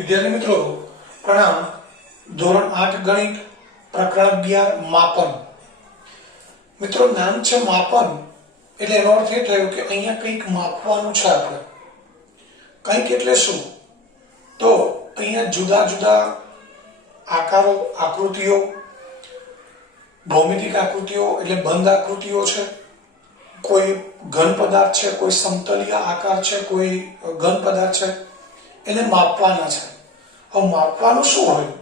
विद्यार्थी मित्रों प्रणाम। धोरण 8 गणित प्रकरण 11 मापन। मित्रों नाम छे मापन એટલે એનો અર્થ એ થયો કે અહીંયા કંઈક માપવાનું છે આપણે। કંઈક એટલે શું? તો અહીંયા જુદા જુદા આકારો આકૃતિઓ ભૌમિતિક આકૃતિઓ એટલે બંધ આકૃતિઓ છે, કોઈ ઘન પદાર્થ છે, કોઈ સમતલીય આકાર છે, કોઈ ઘન પદાર્થ છે, એને માપવાના છે। હવે માપવાનું શું હોય?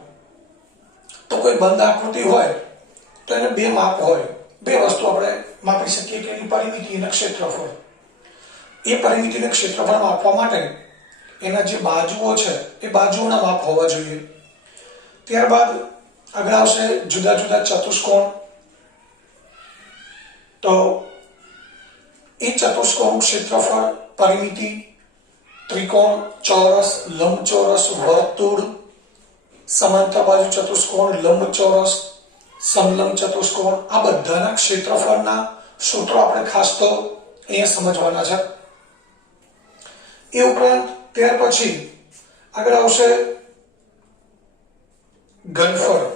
તો કોઈ બંધ આકૃતિ હોય તો એને બે માપ હોય, બે વસ્તુ આપણે માપી શકીએ કે એની પરિમિતિ અને ક્ષેત્રફળ। એ પરિમિતિ અને ક્ષેત્રફળ માપવા માટે એના જે બાજુઓ છે એ બાજુઓના માપ હોવા જોઈએ। ત્યારબાદ આગળ આવશે જુદા જુદા ચતુષ્કોણ। તો એ ચતુષ્કોણનું ક્ષેત્રફળ, પરિમિતિ, त्रिकोण, चौरस, लंबचौरस, वर्तुळ, समांतर बाजू चतुष्कोण, लंबचौरस, समलंब चतुष्कोण, आ बधाना क्षेत्रफळना सूત્રો આપણે ખાસ તો અહીંયા સમજવાના છે। એ ઉપરાંત ત્યાર પછી આગળ આવશે ઘનફળ,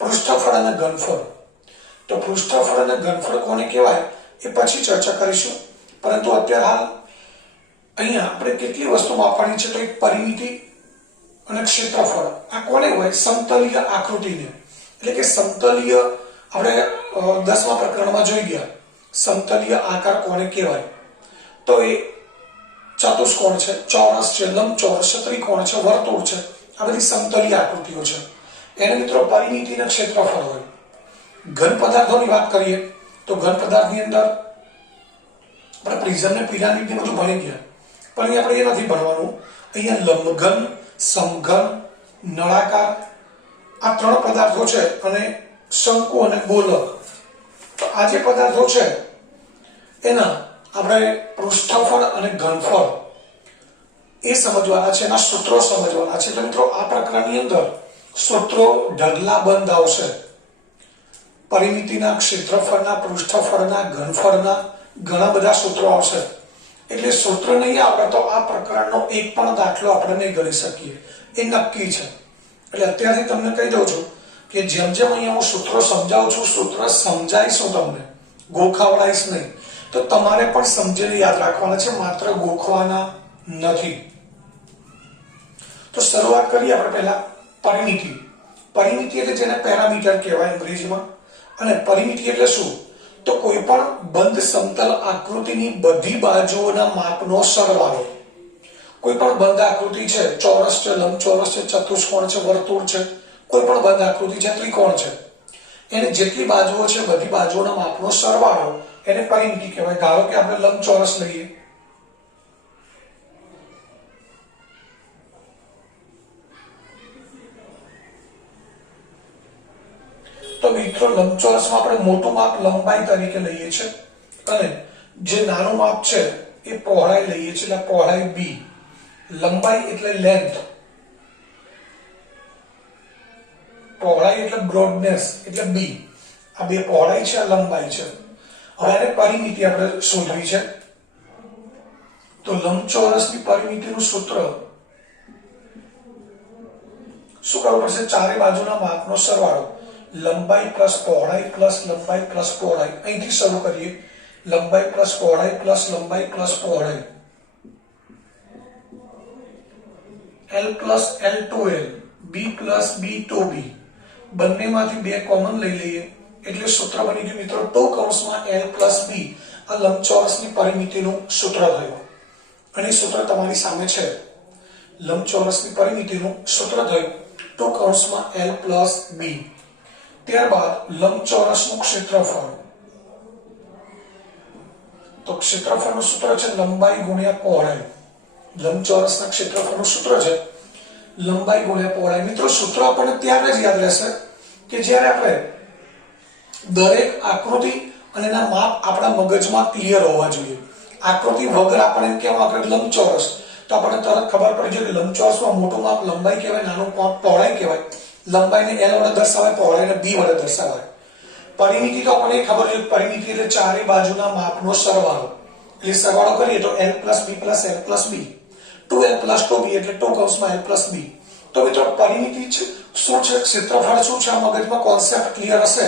પૃષ્ઠફળ અને ઘનફળ। તો પૃષ્ઠફળ અને ઘનફળ કોને કહેવાય એ પછી ચર્ચા કરીશું, પરંતુ અત્યારે હાલ અહીંયા આપણે કેટલી વસ્તુ માપવાની છે? તો એક પરિમિતિ અને ક્ષેત્રફળ। આ કોને હોય? સમતલીય આકૃતિને, એટલે કે સમતલીય આપણે 10મા પ્રકરણમાં જોઈ ગયા સમતલીય આકાર કોને કહેવાય? તો એ ચતુષ્કોણ છે, ચોરસ છે, લંબચોરસ છે, ત્રિકોણ છે, વર્તુળ છે, આ બધી સમતલીય આકૃતિઓ છે। એને મિત્રો પરિમિતિ અને ક્ષેત્રફળ હોય। ઘન પદાર્થોની વાત કરીએ તો ઘન પદાર્થની અંદર આપણે પ્રિઝમ ને પિરામિડ ને બધું ભણી ગયા, પણ આપણે એ નથી ભણવાનું। અહીંયા લંબઘન, સમઘન, નળાકાર આ ત્રણ પદાર્થો છે, અને શંકુ અને ગોલક। તો આ જે પદાર્થો છે એના આપણે પૃષ્ઠફળ અને ઘનફળ એ સમજવાના છે, એના સૂત્રો સમજવાના છે। એટલે મિત્રો આ પ્રકરણની અંદર સૂત્રો ઢગલાબંધ આવશે। પરિમિતિના, ક્ષેત્રફળના, પૃષ્ઠફળના, ઘનફળના ઘણા બધા સૂત્રો આવશે। એટલે સૂત્ર નહીં આવડે તો આ પ્રકરણનો એક પણ દાખલો આપણે નહીં ગણી શકીએ, એ નક્કી છે। એટલે અત્યારથી તમને કહી દઉં છું કે જેમ જેમ અહીંયા હું સૂત્રો સમજાવું છું, સૂત્ર સમજાઈશું તમને, ગોખાવડાઈશ નહીં। તો તમારે પણ સમજીને યાદ રાખવાના છે, માત્ર ગોખવાના નથી। તો શરૂઆત કરીએ આપણે પહેલા પરિમિતિ। પરિમિતિ એટલે જેને પેરામીટર કહેવાય અંગ્રેજીમાં। અને પરિમિતિ એટલે શું? તો કોઈ પણ બંધ સમતલ આકૃતિની બધી બાજુઓના માપનો સરવાળો। કોઈ પણ બંધ આકૃતિ છે, ચોરસ છે, લંબચોરસ છે, ચતુષ્કોણ છે, વર્તુળ છે, કોઈ પણ બંધ આકૃતિ છે, ત્રિકોણ છે, એને જેટલી બાજુઓ છે બધી બાજુઓના માપનો સરવાળો એને પરિમિતિ કહેવાય। ધારો કે આપણે લંબચોરસ લઈએ, તો મિત્રો લંબચોરસમાં આપણે મોટું માપ લંબાઈ તરીકે લઈએ છીએ, અને જે નાનું માપ છે એ પહોળાઈ લઈએ છીએ, એટલે પહોળાઈ b। લંબાઈ એટલે લેન્થ, પહોળાઈ એટલે બ્રોડનેસ એટલે b। આ બે પહોળાઈ છે, આ લંબાઈ છે। હવે આને પરિમિતિ આપણે શોધવી છે। તો લંબચોરસની પરિમિતિનું સૂત્ર શું કરવું પડશે? ચારે બાજુના માપનો સરવાળો, લંબાઈ પ્લસ પહોળાઈ પ્લસ લંબાઈ પ્લસ પહોળાઈ। અહીંથી શરૂ કરીએ, લંબાઈ પ્લસ પહોળાઈ પ્લસ લંબાઈ પ્લસ પહોળાઈ, L plus L two L, B plus B two B। બંનેમાંથી બે કોમન લઈ લઈએ એટલે સૂત્ર બની ગયું મિત્રો 2 કૌંસમાં L પ્લસ B। આ લંબચોરસની પરિમિતિનું સૂત્ર થયું, અને સૂત્ર તમારી સામે છે। લંબચોરસની પરિમિતિનું સૂત્ર થયું 2 કૌંસમાં L પ્લસ B। ત્યારબાદ લંબચોરસનું ક્ષેત્રફળ। તો ક્ષેત્રફળનું સૂત્ર છે લંબાઈ ગુણ્યા પહોળાઈ। લંબચોરસના ક્ષેત્રફળનું સૂત્ર છે લંબાઈ ગુણ્યા પહોળાઈ। મિત્રો સૂત્ર આપણને ત્યારે જ યાદ રહેશે કે જ્યારે આપણે દરેક આકૃતિ અને એના માપ આપણા મગજમાં ક્લિયર હોવા જોઈએ। આકૃતિ વગર આપણે કેમ આપણે લંબચોરસ, તો આપણને તરત ખબર પડી જાય કે લંબચોરસમાં મોટું માપ લંબાઈ કહેવાય, નાનું માપ પહોળાઈ કહેવાય। લંબાઈને L વડે દર્શાવાય, પહોળાઈને B વડે દર્શાવાય। પરિમિતિ તો આપણને ખબર છે, પરિમિતિ એટલે ચારે બાજુના માપનો સરવાળો। એટલે સરવાળો કરીએ તો L plus B plus L plus B। 2 2l+2b એટલે 2l+b. તો મિત્રો પરિમિતિ શું છે, ક્ષેત્રફળ શું છે, આ મગજમાં કોન્સેપ્ટ ક્લિયર હશે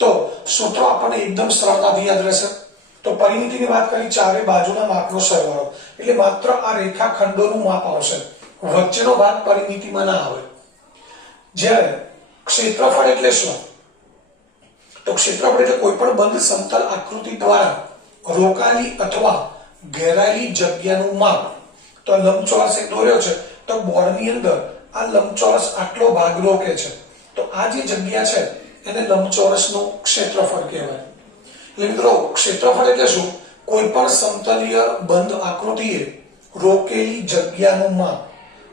તો સૂત્રો આપણને એકદમ સરળતાથી યાદ રહેશે. તો પરિમિતિની વાત કરી, ચારે બાજુના માપનો સરવાળો એટલે માત્ર આ રેખાખંડોનું માપ આવશે, વચ્ચેનો ભાગ પરિમિતિમાં ના આવે. જ્યારે ક્ષેત્રફળ એટલે શું, તો ક્ષેત્રફળ એટલે કોઈ પણ બંધ સમતલ આકૃતિ દ્વારા રોકાયેલી અથવા ઘેરાયેલી જગ્યાનું માપ. તો લંબચોરસ એક દોર્યો છે, તો બોર્ડની અંદર આ લંબચોરસ આટલો ભાગ રોકે છે, તો આ જે જગ્યા છે એને લંબચોરસનું ક્ષેત્રફળ કહેવાય. એટલે મિત્રો ક્ષેત્રફળ એટલે શું, કોઈ પણ સમતલીય બંધ આકૃતિએ રોકેલી જગ્યાનું માપ.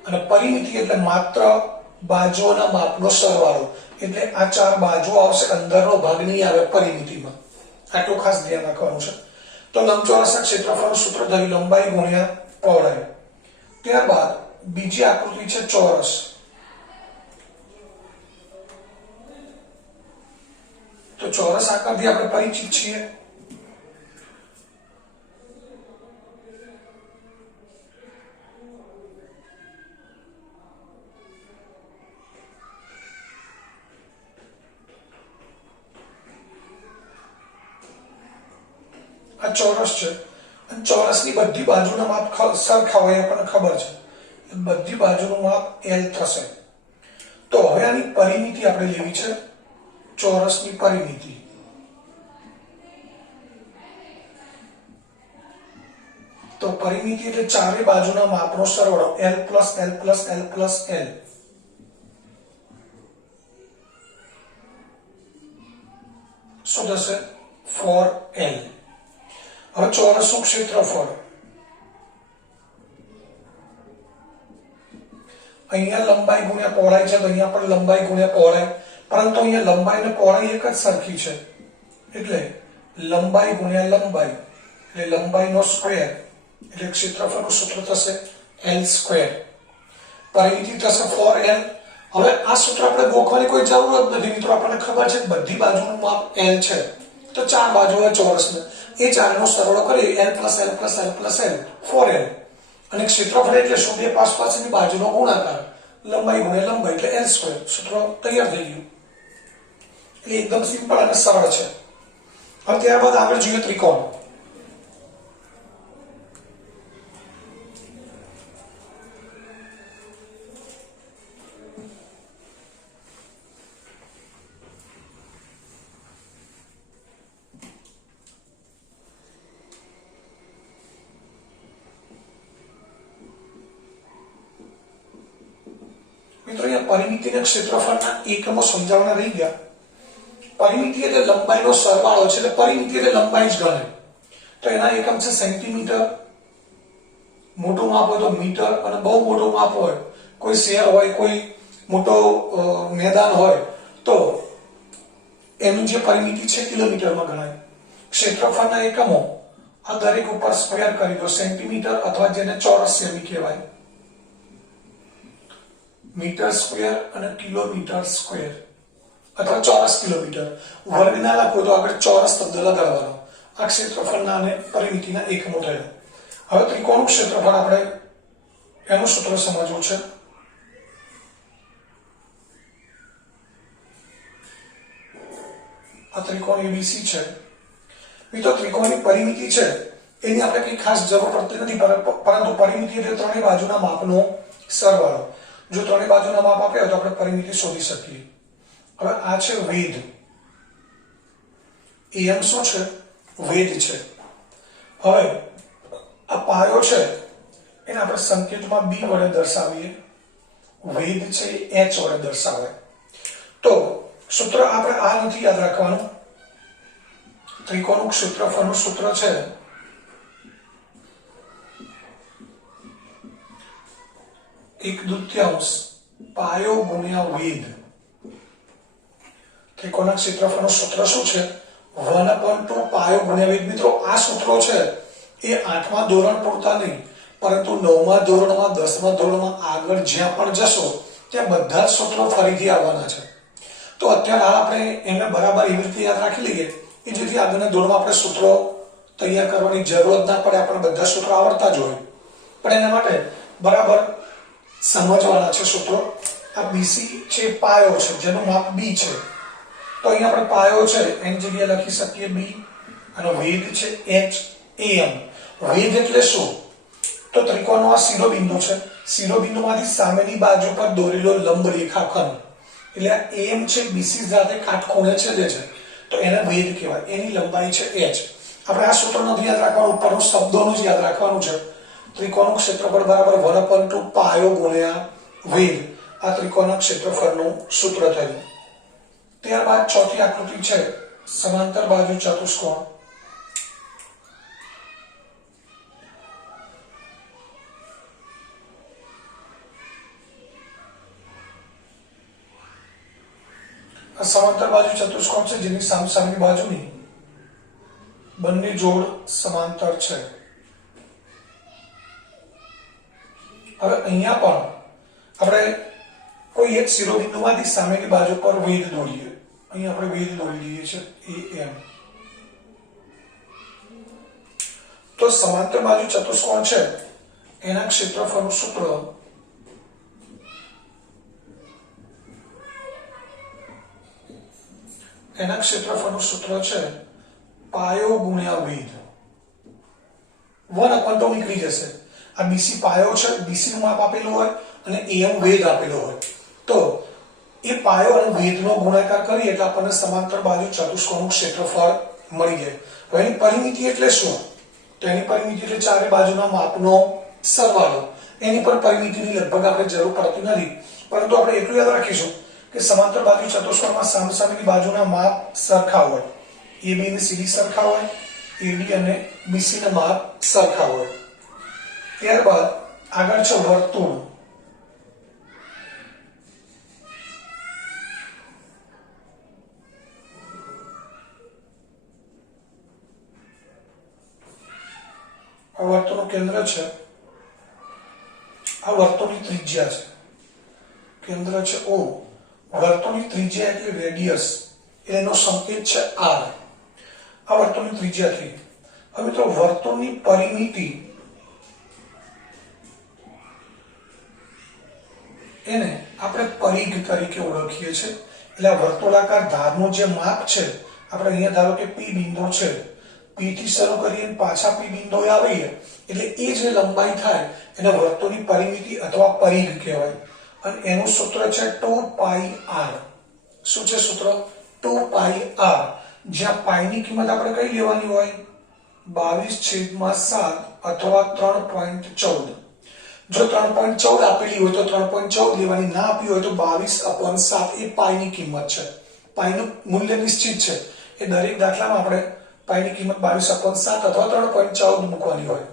અને પરિમિતિ એટલે માત્ર બાજુઓના માપનો સરવાળો, એટલે આ ચાર બાજુઓ આવશે, અંદરનો ભાગ નહીં આવે પરિમિતિમાં. આટલું ખાસ ધ્યાન રાખવાનું છે. તો લંબચોરસના ક્ષેત્રફળનું સૂત્ર થયું લંબાઈ ગુણ્યા પહોળાઈ. ત્યારબાદ બીજી આકૃતિ છે ચોરસ. તો ચોરસ આકારથી આપણે પરિચિત છીએ. આ ચોરસ છે અને ચોરસની બધી બાજુના માપ સરખા હોય આપણને ખબર છે, બધી બાજુનું માપ l થશે. તો હવે આની પરિમિતિ આપણે લેવી છે, ચોરસની પરિમિતિ. તો પરિમિતિ એટલે ચારે બાજુના માપનો સરવાળો l+l+l+l. શું થશે 4l. હવે ચોરસનું ક્ષેત્રફળ અહીંયા લંબાઈ ગુણ્યા પહોળાઈ છે, તો અહીંયા પણ લંબાઈ ગુણ્યા પહોળાઈ, પરંતુ અહીંયા લંબાઈ અને પહોળાઈ એક જ સરખી છે એટલે લંબાઈ ગુણ્યા લંબાઈ એટલે લંબાઈનો સ્ક્વેર એટલે ક્ષેત્રફળનું સૂત્ર થશે l². પરિમિતિ થશે 4l. હવે આ સૂત્ર આપણે ગોખવાની કોઈ જરૂર જ નથી મિત્રો, આપણને ખબર છે બધી બાજુનું માપ l છે, તો ચાર બાજુ હોય ચોરસને, એ ચારનો સરવાળો કરી l+l+l+l 4l. અને ક્ષેત્રફળ એટલે શું, બે પાસની બાજુનો ગુણાકાર, લંબાઈ ગુણ્યા લંબાઈ એટલે l². સૂત્ર તૈયાર થઈ ગયું. એટલે એકદમ સિમ્પલ અને સરળ છે. હવે ત્યારબાદ આગળ જોઈએ ત્રિકોણ. મિત્રો અહીંયા પરિમિતિ અને ક્ષેત્રફળના એકમો સમજાવવાના રહી ગયા. પરિમિતિ એટલે લંબાઈનો સરવાળો છે, એટલે પરિમિતિ એટલે લંબાઈ જ ગણે. તો એના એકમ છે સેન્ટીમીટર. મોટું માપ હોય તો મીટર, અને બહુ મોટું માપ હોય, કોઈ શહેર હોય, કોઈ મોટો મેદાન હોય, તો એની જે પરિમિતિ છે કિલોમીટરમાં ગણાય. ક્ષેત્રફળના એકમો આ દરેક ઉપર સ્ક્વેર કરી દો, સેન્ટીમીટર અથવા જેને ચોરસ સેમી કહેવાય, મીટર સ્ક્વેર અને કિલોમીટર સ્ક્વેર અથવા ચોરસ કિલોમીટર. વર્ગના લખો તો આગળ ચોરસ શબ્દ લગાડવાનો. આ ક્ષેત્રફળના અને પરિમિતિના એકમો થયા. હવે ત્રિકોણનું ક્ષેત્રફળ આપણે એનું સૂત્ર સમજવું છે. આ ત્રિકોણ ABC છે. મિત્રો ત્રિકોણની પરિમિતિ છે એની આપણે કઈ ખાસ જરૂર પડતી નથી, પરંતુ પરિમિતિ એટલે ત્રણેય બાજુના માપનો સરવાળો. જો ત્રણેય બાજુના માપ આપ્યા તો આપણે પરિમિતિ શોધી શકીએ. હવે આ છે વેધ. એમ શું છે, વેધ છે. હવે આ પાયો છે એને આપણે સંકેતમાં b વડે દર્શાવીએ, વેધ છે h વડે દર્શાવે. તો સૂત્ર આપણે આ નથી યાદ રાખવાનું. ત્રિકોણનું ક્ષેત્રફળનું સૂત્ર છે એક દુત્યાંશ પાયો ગુણ્યા વેધ. ત્રિકોણના ક્ષેત્રફળનું સૂત્ર શું છે, 1/2 પાયો ગુણ્યા વેધ. મિત્રો આ સૂત્રો છે એ 8મા ધોરણ પૂરતા નહીં, પરંતુ 9મા ધોરણમાં, 10મા ધોરણમાં આગળ જ્યાં પણ જશો ત્યાં બધા જ સૂત્રો ફરીથી આવવાના છે. તો અત્યારે હાલ આપણે એને બરાબર એવી રીતે યાદ રાખી લઈએ કે જેથી આગળના ધોરણમાં આપણે સૂત્રો તૈયાર કરવાની જરૂર ના પડે, આપણે બધા સૂત્રો આવડતા જ હોય. પણ એના માટે બરાબર સમજવાના છે સૂત્રો. આ બીસી છે પાયો છે જેનું માપ બી છે, તો અહીંયા આપણે પાયો છે એની જગ્યાએ લખી શકીએ બી, અને વેધ છે એચ એમ. વેધ એટલે શું? તો ત્રિકોણનો આ શિરોબિંદુ છે, શિરોબિંદુમાંથી સામેની બાજુ પર દોરેલો લંબ રેખાખંડ, એટલે આ એમ છે બીસી સાથે કાટખૂણે છેદે છે, તો એને વેધ કહેવાય. એની લંબાઈ છે એચ. આપણે આ સૂત્ર નથી યાદ રાખવાનું, ઉપરનું શબ્દોનું જ યાદ રાખવાનું છે. ત્રિકોણનું ક્ષેત્રફળ બરાબર 1/2 પાયો ગુણ્યા વેધ. આ ત્રિકોણના ક્ષેત્રફળનું સૂત્ર થયું. ત્યારબાદ ચોથી આકૃતિ છે સમાંતર બાજુ ચતુષ્કોણ. આ સમાંતર બાજુ ચતુષ્કોણ છે જેની સામસામેની બાજુની બંને જોડ સમાંતર છે. હવે અહીંયા પણ આપણે કોઈ એક શિરોબિંદુમાંથી સામેની બાજુ પર વેધ દોરીએ. અહીંયા આપણે વેધ દોરી દઈએ છીએ એમ. તો સમાંતર બાજુ ચતુષ્કોણ છે એના ક્ષેત્રફળનું સૂત્ર છે પાયો ગુણ્યા વેધ. 1/2 નીકળી જશે. આ બીસી પાયો છે, બીસી નું માપ આપેલું હોય અને એમ વેધ આપેલો હોય, તો એ પાયો અને વેધનો ગુણાકાર કરીએ એટલે આપણને સમાંતર બાજુ ચતુષ્કોણનું ક્ષેત્રફળ મળી જાય. હવે એની પરિમિતિ એટલે શું? તો એની પરિમિતિ એટલે ચારે બાજુના માપનો સરવાળો. એની પર પરિમિતિની લગભગ આપણે જરૂર પડતી નથી, પરંતુ આપણે એટલું યાદ રાખીશું કે સમાંતર બાજુ ચતુષ્કોણમાં સામસામેની બાજુના માપ સરખા હોય. AB અને CD સરખા હોય, AD અને BC ના માપ સરખા હોય. ત્યારબાદ આગળ છે વર્તુળ. આ વર્તુળનું કેન્દ્ર છે, આ વર્તુળની ત્રિજ્યા છે, કેન્દ્ર છે O. વર્તુળની ત્રિજ્યા એટલે રેડિયસ, એનો સંકેત છે R. આ વર્તુળની ત્રિજ્યા થઈ. હવે મિત્રો વર્તુળની પરિમિતિ એને આપણે પરિઘ તરીકે ઓળખીએ છીએ. એટલે આ વર્તુળાકાર ધારનું જે માપ છે, આપણે અહીંયા ધારો કે P બિંદુ છે, P થી શરૂ કરીને પાછા P બિંદુએ આવીએ એટલે એ જે લંબાઈ થાય એને વર્તુળની પરિમિતિ અથવા પરિઘ કહેવાય. અને એનું સૂત્ર છે 2πr. શું છે સૂત્ર? 2πr. જ્યાં પાઈ ની કિંમત આપણે કઈ લેવાની હોય? 22/7 અથવા 3.14. જો 3.14 આપેલી હોય તો 3.14 લેવાની, ના આપી હોય તો 22/7 એ પાઈ ની કિંમત છે. પાઈ નું મૂલ્ય નિશ્ચિત છે, એ દરેક દાખલામાં આપણે પાઈ ની કિંમત 22/7 અથવા 3.14 મૂકવાની હોય.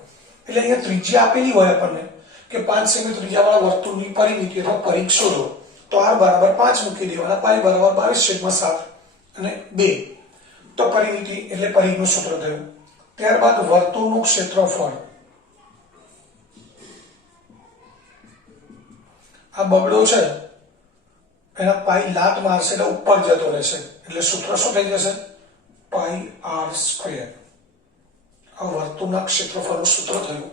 એટલે અહીંયા ત્રિજ્યા આપેલી હોય આપણને કે 5 સેમી ત્રિજ્યાવાળા વર્તુળની પરિમિતિ અથવા પરિઘ શોધો, તો r બરાબર 5 મૂકી દેવાના, પાઈ બરાબર 22/7 અને 2. તો પરિમિતિ એટલે પરિઘનું સૂત્ર થયું. ત્યારબાદ વર્તુળનું ક્ષેત્રફળ. આ બગડો છે એના પાઈ લાત મારશે એટલે ઉપર જતો રહેશે, એટલે સૂત્ર શું થઈ જશે? πr². આ વર્તુળના ક્ષેત્રફળનું સૂત્ર થયું.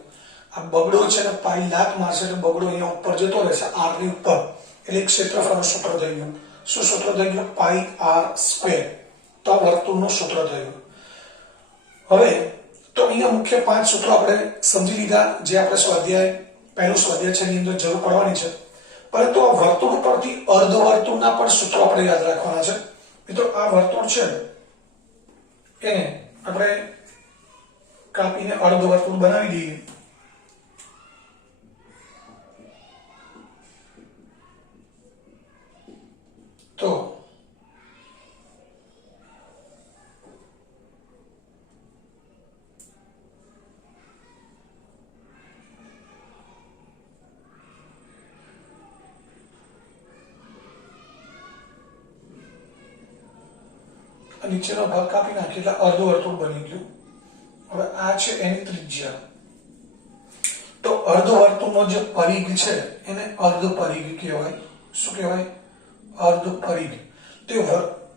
આ બગડો છે ને પાઈ લાત મારશે એટલે બગડો અહીંયા ઉપર જતો રહેશે, r ની ઉપર, એટલે ક્ષેત્રફળનું સૂત્ર થઈ ગયું. શું સૂત્ર થઈ ગયું? πr². તો આ વર્તુળનું સૂત્ર થયું. હવે તો અહીંયા મુખ્ય 5 સૂત્રો આપણે સમજી લીધા, જે આપણે સ્વાધ્યાય પહેલું સ્વાધ્યાય છે એની અંદર જરૂર પડવાની છે. પરંતુ આ વર્તુળ પરથી અર્ધવર્તુળના પણ સૂત્રો આપણે યાદ રાખવાના છે. મિત્રો આ વર્તુળ છે એને આપણે કાપીને અર્ધવર્તુળ બનાવી દઈએ. તો નીચેનો ભાગ કાપી નાખી એટલે અર્ધવર્તુળ બની ગયું. હવે આ છે એની ત્રિજ્યા. તો અર્ધવર્તુળનો જે પરિઘ છે એને અર્ધ પરિઘ કહેવાય. શું કહેવાય? અર્ધ પરિઘ. તે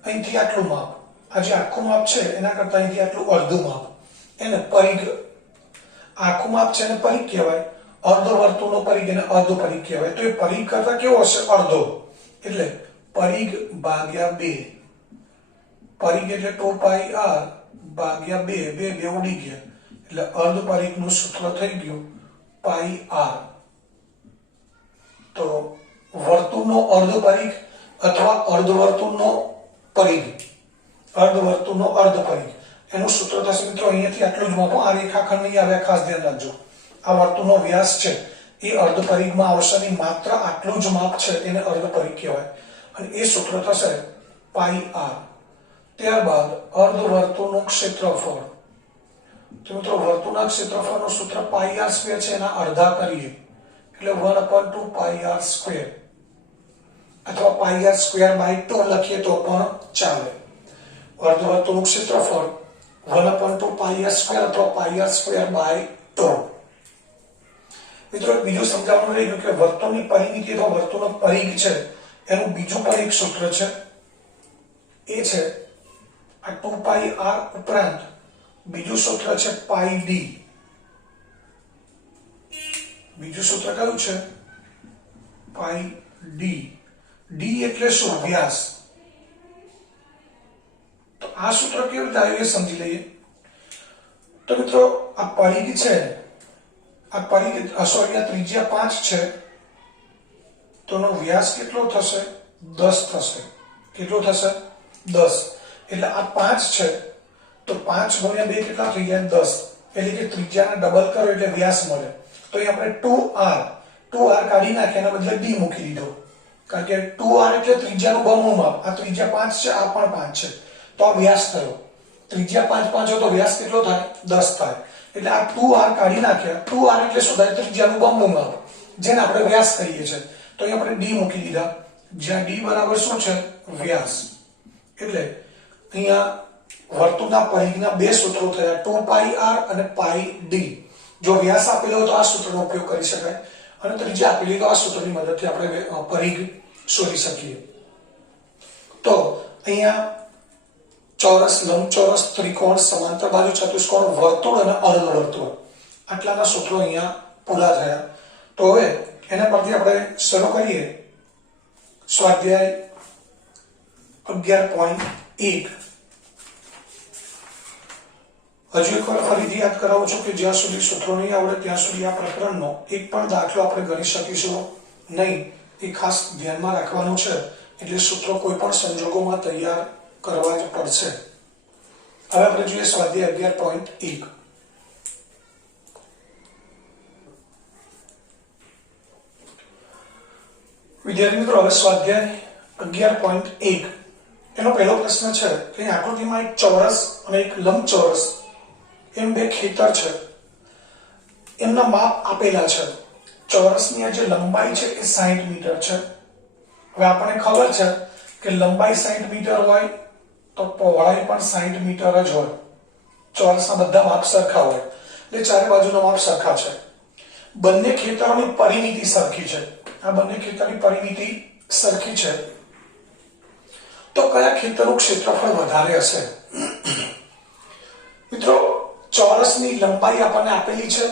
અહીંથી આટલું માપ, આ જે આખું માપ છે એના કરતા અહીંથી આટલું અર્ધ માપ, એને પરિઘ. આખું માપ છે એને પરિઘ કહેવાય, અર્ધ વર્તુળનો પરિઘ એને અર્ધ પરિઘ કહેવાય. તો એ પરિઘ કરતા કેવો હશે? અડધો. એટલે પરિઘ ભાગ્યા 2. પરિઘ એટલે 2πr ભાગ્યા 2. 2 ઉડી ગયા એટલે અર્ધ પરિઘનું સૂત્ર થઈ ગયું πr. તો વર્તુળનો અર્ધ પરિઘ અથવા અર્ધવર્તુળનો પરિઘ, અર્ધવર્તુળનો અર્ધ પરિઘ એનું સૂત્ર થશે મિત્રો અહીંયાથી આટલું જ માપો. આ રેખાખંડ નહીં આવે, ખાસ ધ્યાન રાખજો. આ વર્તુળનો વ્યાસ છે એ અર્ધ પરિઘમાં આવશે નહીં, માત્ર આટલું જ માપ છે એને અર્ધ પરિઘ કહેવાય અને એ સૂત્ર થશે πr. ત્યારબાદ અર્ધવર્તુળનું ક્ષેત્રફળ. તો મિત્રો વર્તુળના ક્ષેત્રફળનું સૂત્ર πr² છે, એના અડધા કરીએ એટલે 1/2 πr², અથવા πr²/2 લખીએ તો પણ ચાલે. અર્ધવર્તુળનું ક્ષેત્રફળ 1/2 πr² અથવા πr²/2. મિત્રો બીજું સમજાવવાનું રહી ગયું કે વર્તુળની પરિમિતિ અથવા વર્તુળનો પરિઘ છે એનું બીજું પણ એક સૂત્ર છે, એ છે આ 2πr ઉપરાંત બીજું સૂત્ર છે πd. બીજું સૂત્ર કયું છે? πd. d એટલે શું? વ્યાસ. તો આ સૂત્ર કેવી રીતે આવ્યું એ સમજી લઈએ. તો મિત્રો આ પરિઘ છે, આ પરિઘ આ ત્રિજ્યા 5 છે તો એનો વ્યાસ કેટલો થશે? 10 થશે. કેટલો થશે? 10. એટલે આ 5 છે તો 5 ગુણ્યા 2 કેટલા થઈ ગયા? 10. એટલે કે ત્રિજ્યાને ડબલ કરો એટલે વ્યાસ મળે. તો અહીં આપણે 2r કાઢી નાખ્યા, એના બદલે d મૂકી દીધો, કારણ કે 2r એટલે ત્રિજ્યાનું બમણું માપ. આ ત્રિજ્યા 5 છે, આ પણ 5 છે, તો આ વ્યાસ થયો. ત્રિજ્યા 5 5 હોય તો વ્યાસ કેટલો થાય? 10 થાય. એટલે આ 2r કાઢી નાખ્યા. 2r એટલે શું થાય? ત્રિજ્યાનું બમણું માપ, જેને આપણે વ્યાસ કહીએ છીએ. તો અહીં આપણે d મૂકી દીધા, જ્યાં d બરાબર શું છે? વ્યાસ. એટલે અહીંયા વર્તુળના પરિઘના બે સૂત્રો થયા, 2πr અને πd. જો વ્યાસ આપેલો હોય તો આ સૂત્રનો ઉપયોગ કરી શકાય અને ત્રિજ્યા આપેલી તો આ સૂત્રની મદદથી આપણે પરિઘ શોધી શકીએ. તો અહીંયા ચોરસ, લંબચોરસ, ત્રિકોણ, સમાંતર બાજુ, ચતુષ્કોણ, વર્તુળ અને અર્ધવર્તુળ આટલાના સૂત્રો અહીંયા પૂરા થયા. તો હવે એના પરથી આપણે શરૂ કરીએ સ્વાધ્યાય 11.1. હજુ એક વાર ફરીથી યાદ કરાવું છું કે જ્યાં સુધી સૂત્રો નહીં આવડે ત્યાં સુધી આ પ્રકરણનો એક પણ દાખલો આપણે ગણી શકીશું નહીં, એ ખાસ ધ્યાનમાં રાખવાનું છે. એટલે સૂત્રો કોઈ પણ સંજોગોમાં તૈયાર કરવા જ પડશે. હવે આપણે જોઈએ સ્વાધ્યાય 11.1. વિદ્યાર્થી મિત્રો, હવે સ્વાધ્યાય 11.1 એનો પહેલો પ્રશ્ન છે કે આકૃતિમાં એક ચોરસ અને એક લંબચોરસ એમ બે ખેતર છે, એમના માપ આપેલા છે. ચોરસની આ જે લંબાઈ છે એ 60 મીટર છે. હવે આપણને ખબર છે કે લંબાઈ 60 મીટર હોય તો પહોળાઈ પણ 60 મીટર જ હોય. ચોરસના બધા માપ સરખા હોય એટલે ચારે બાજુના માપ સરખા છે. બંને ખેતરોની પરિમિતિ સરખી છે. આ બંને ખેતરની પરિમિતિ સરખી છે. તો કયા ખેતરનું ક્ષેત્રફળ વધારે હશે? મિત્રો, ચોરસની લંબાઈ આપણને આપેલી છે,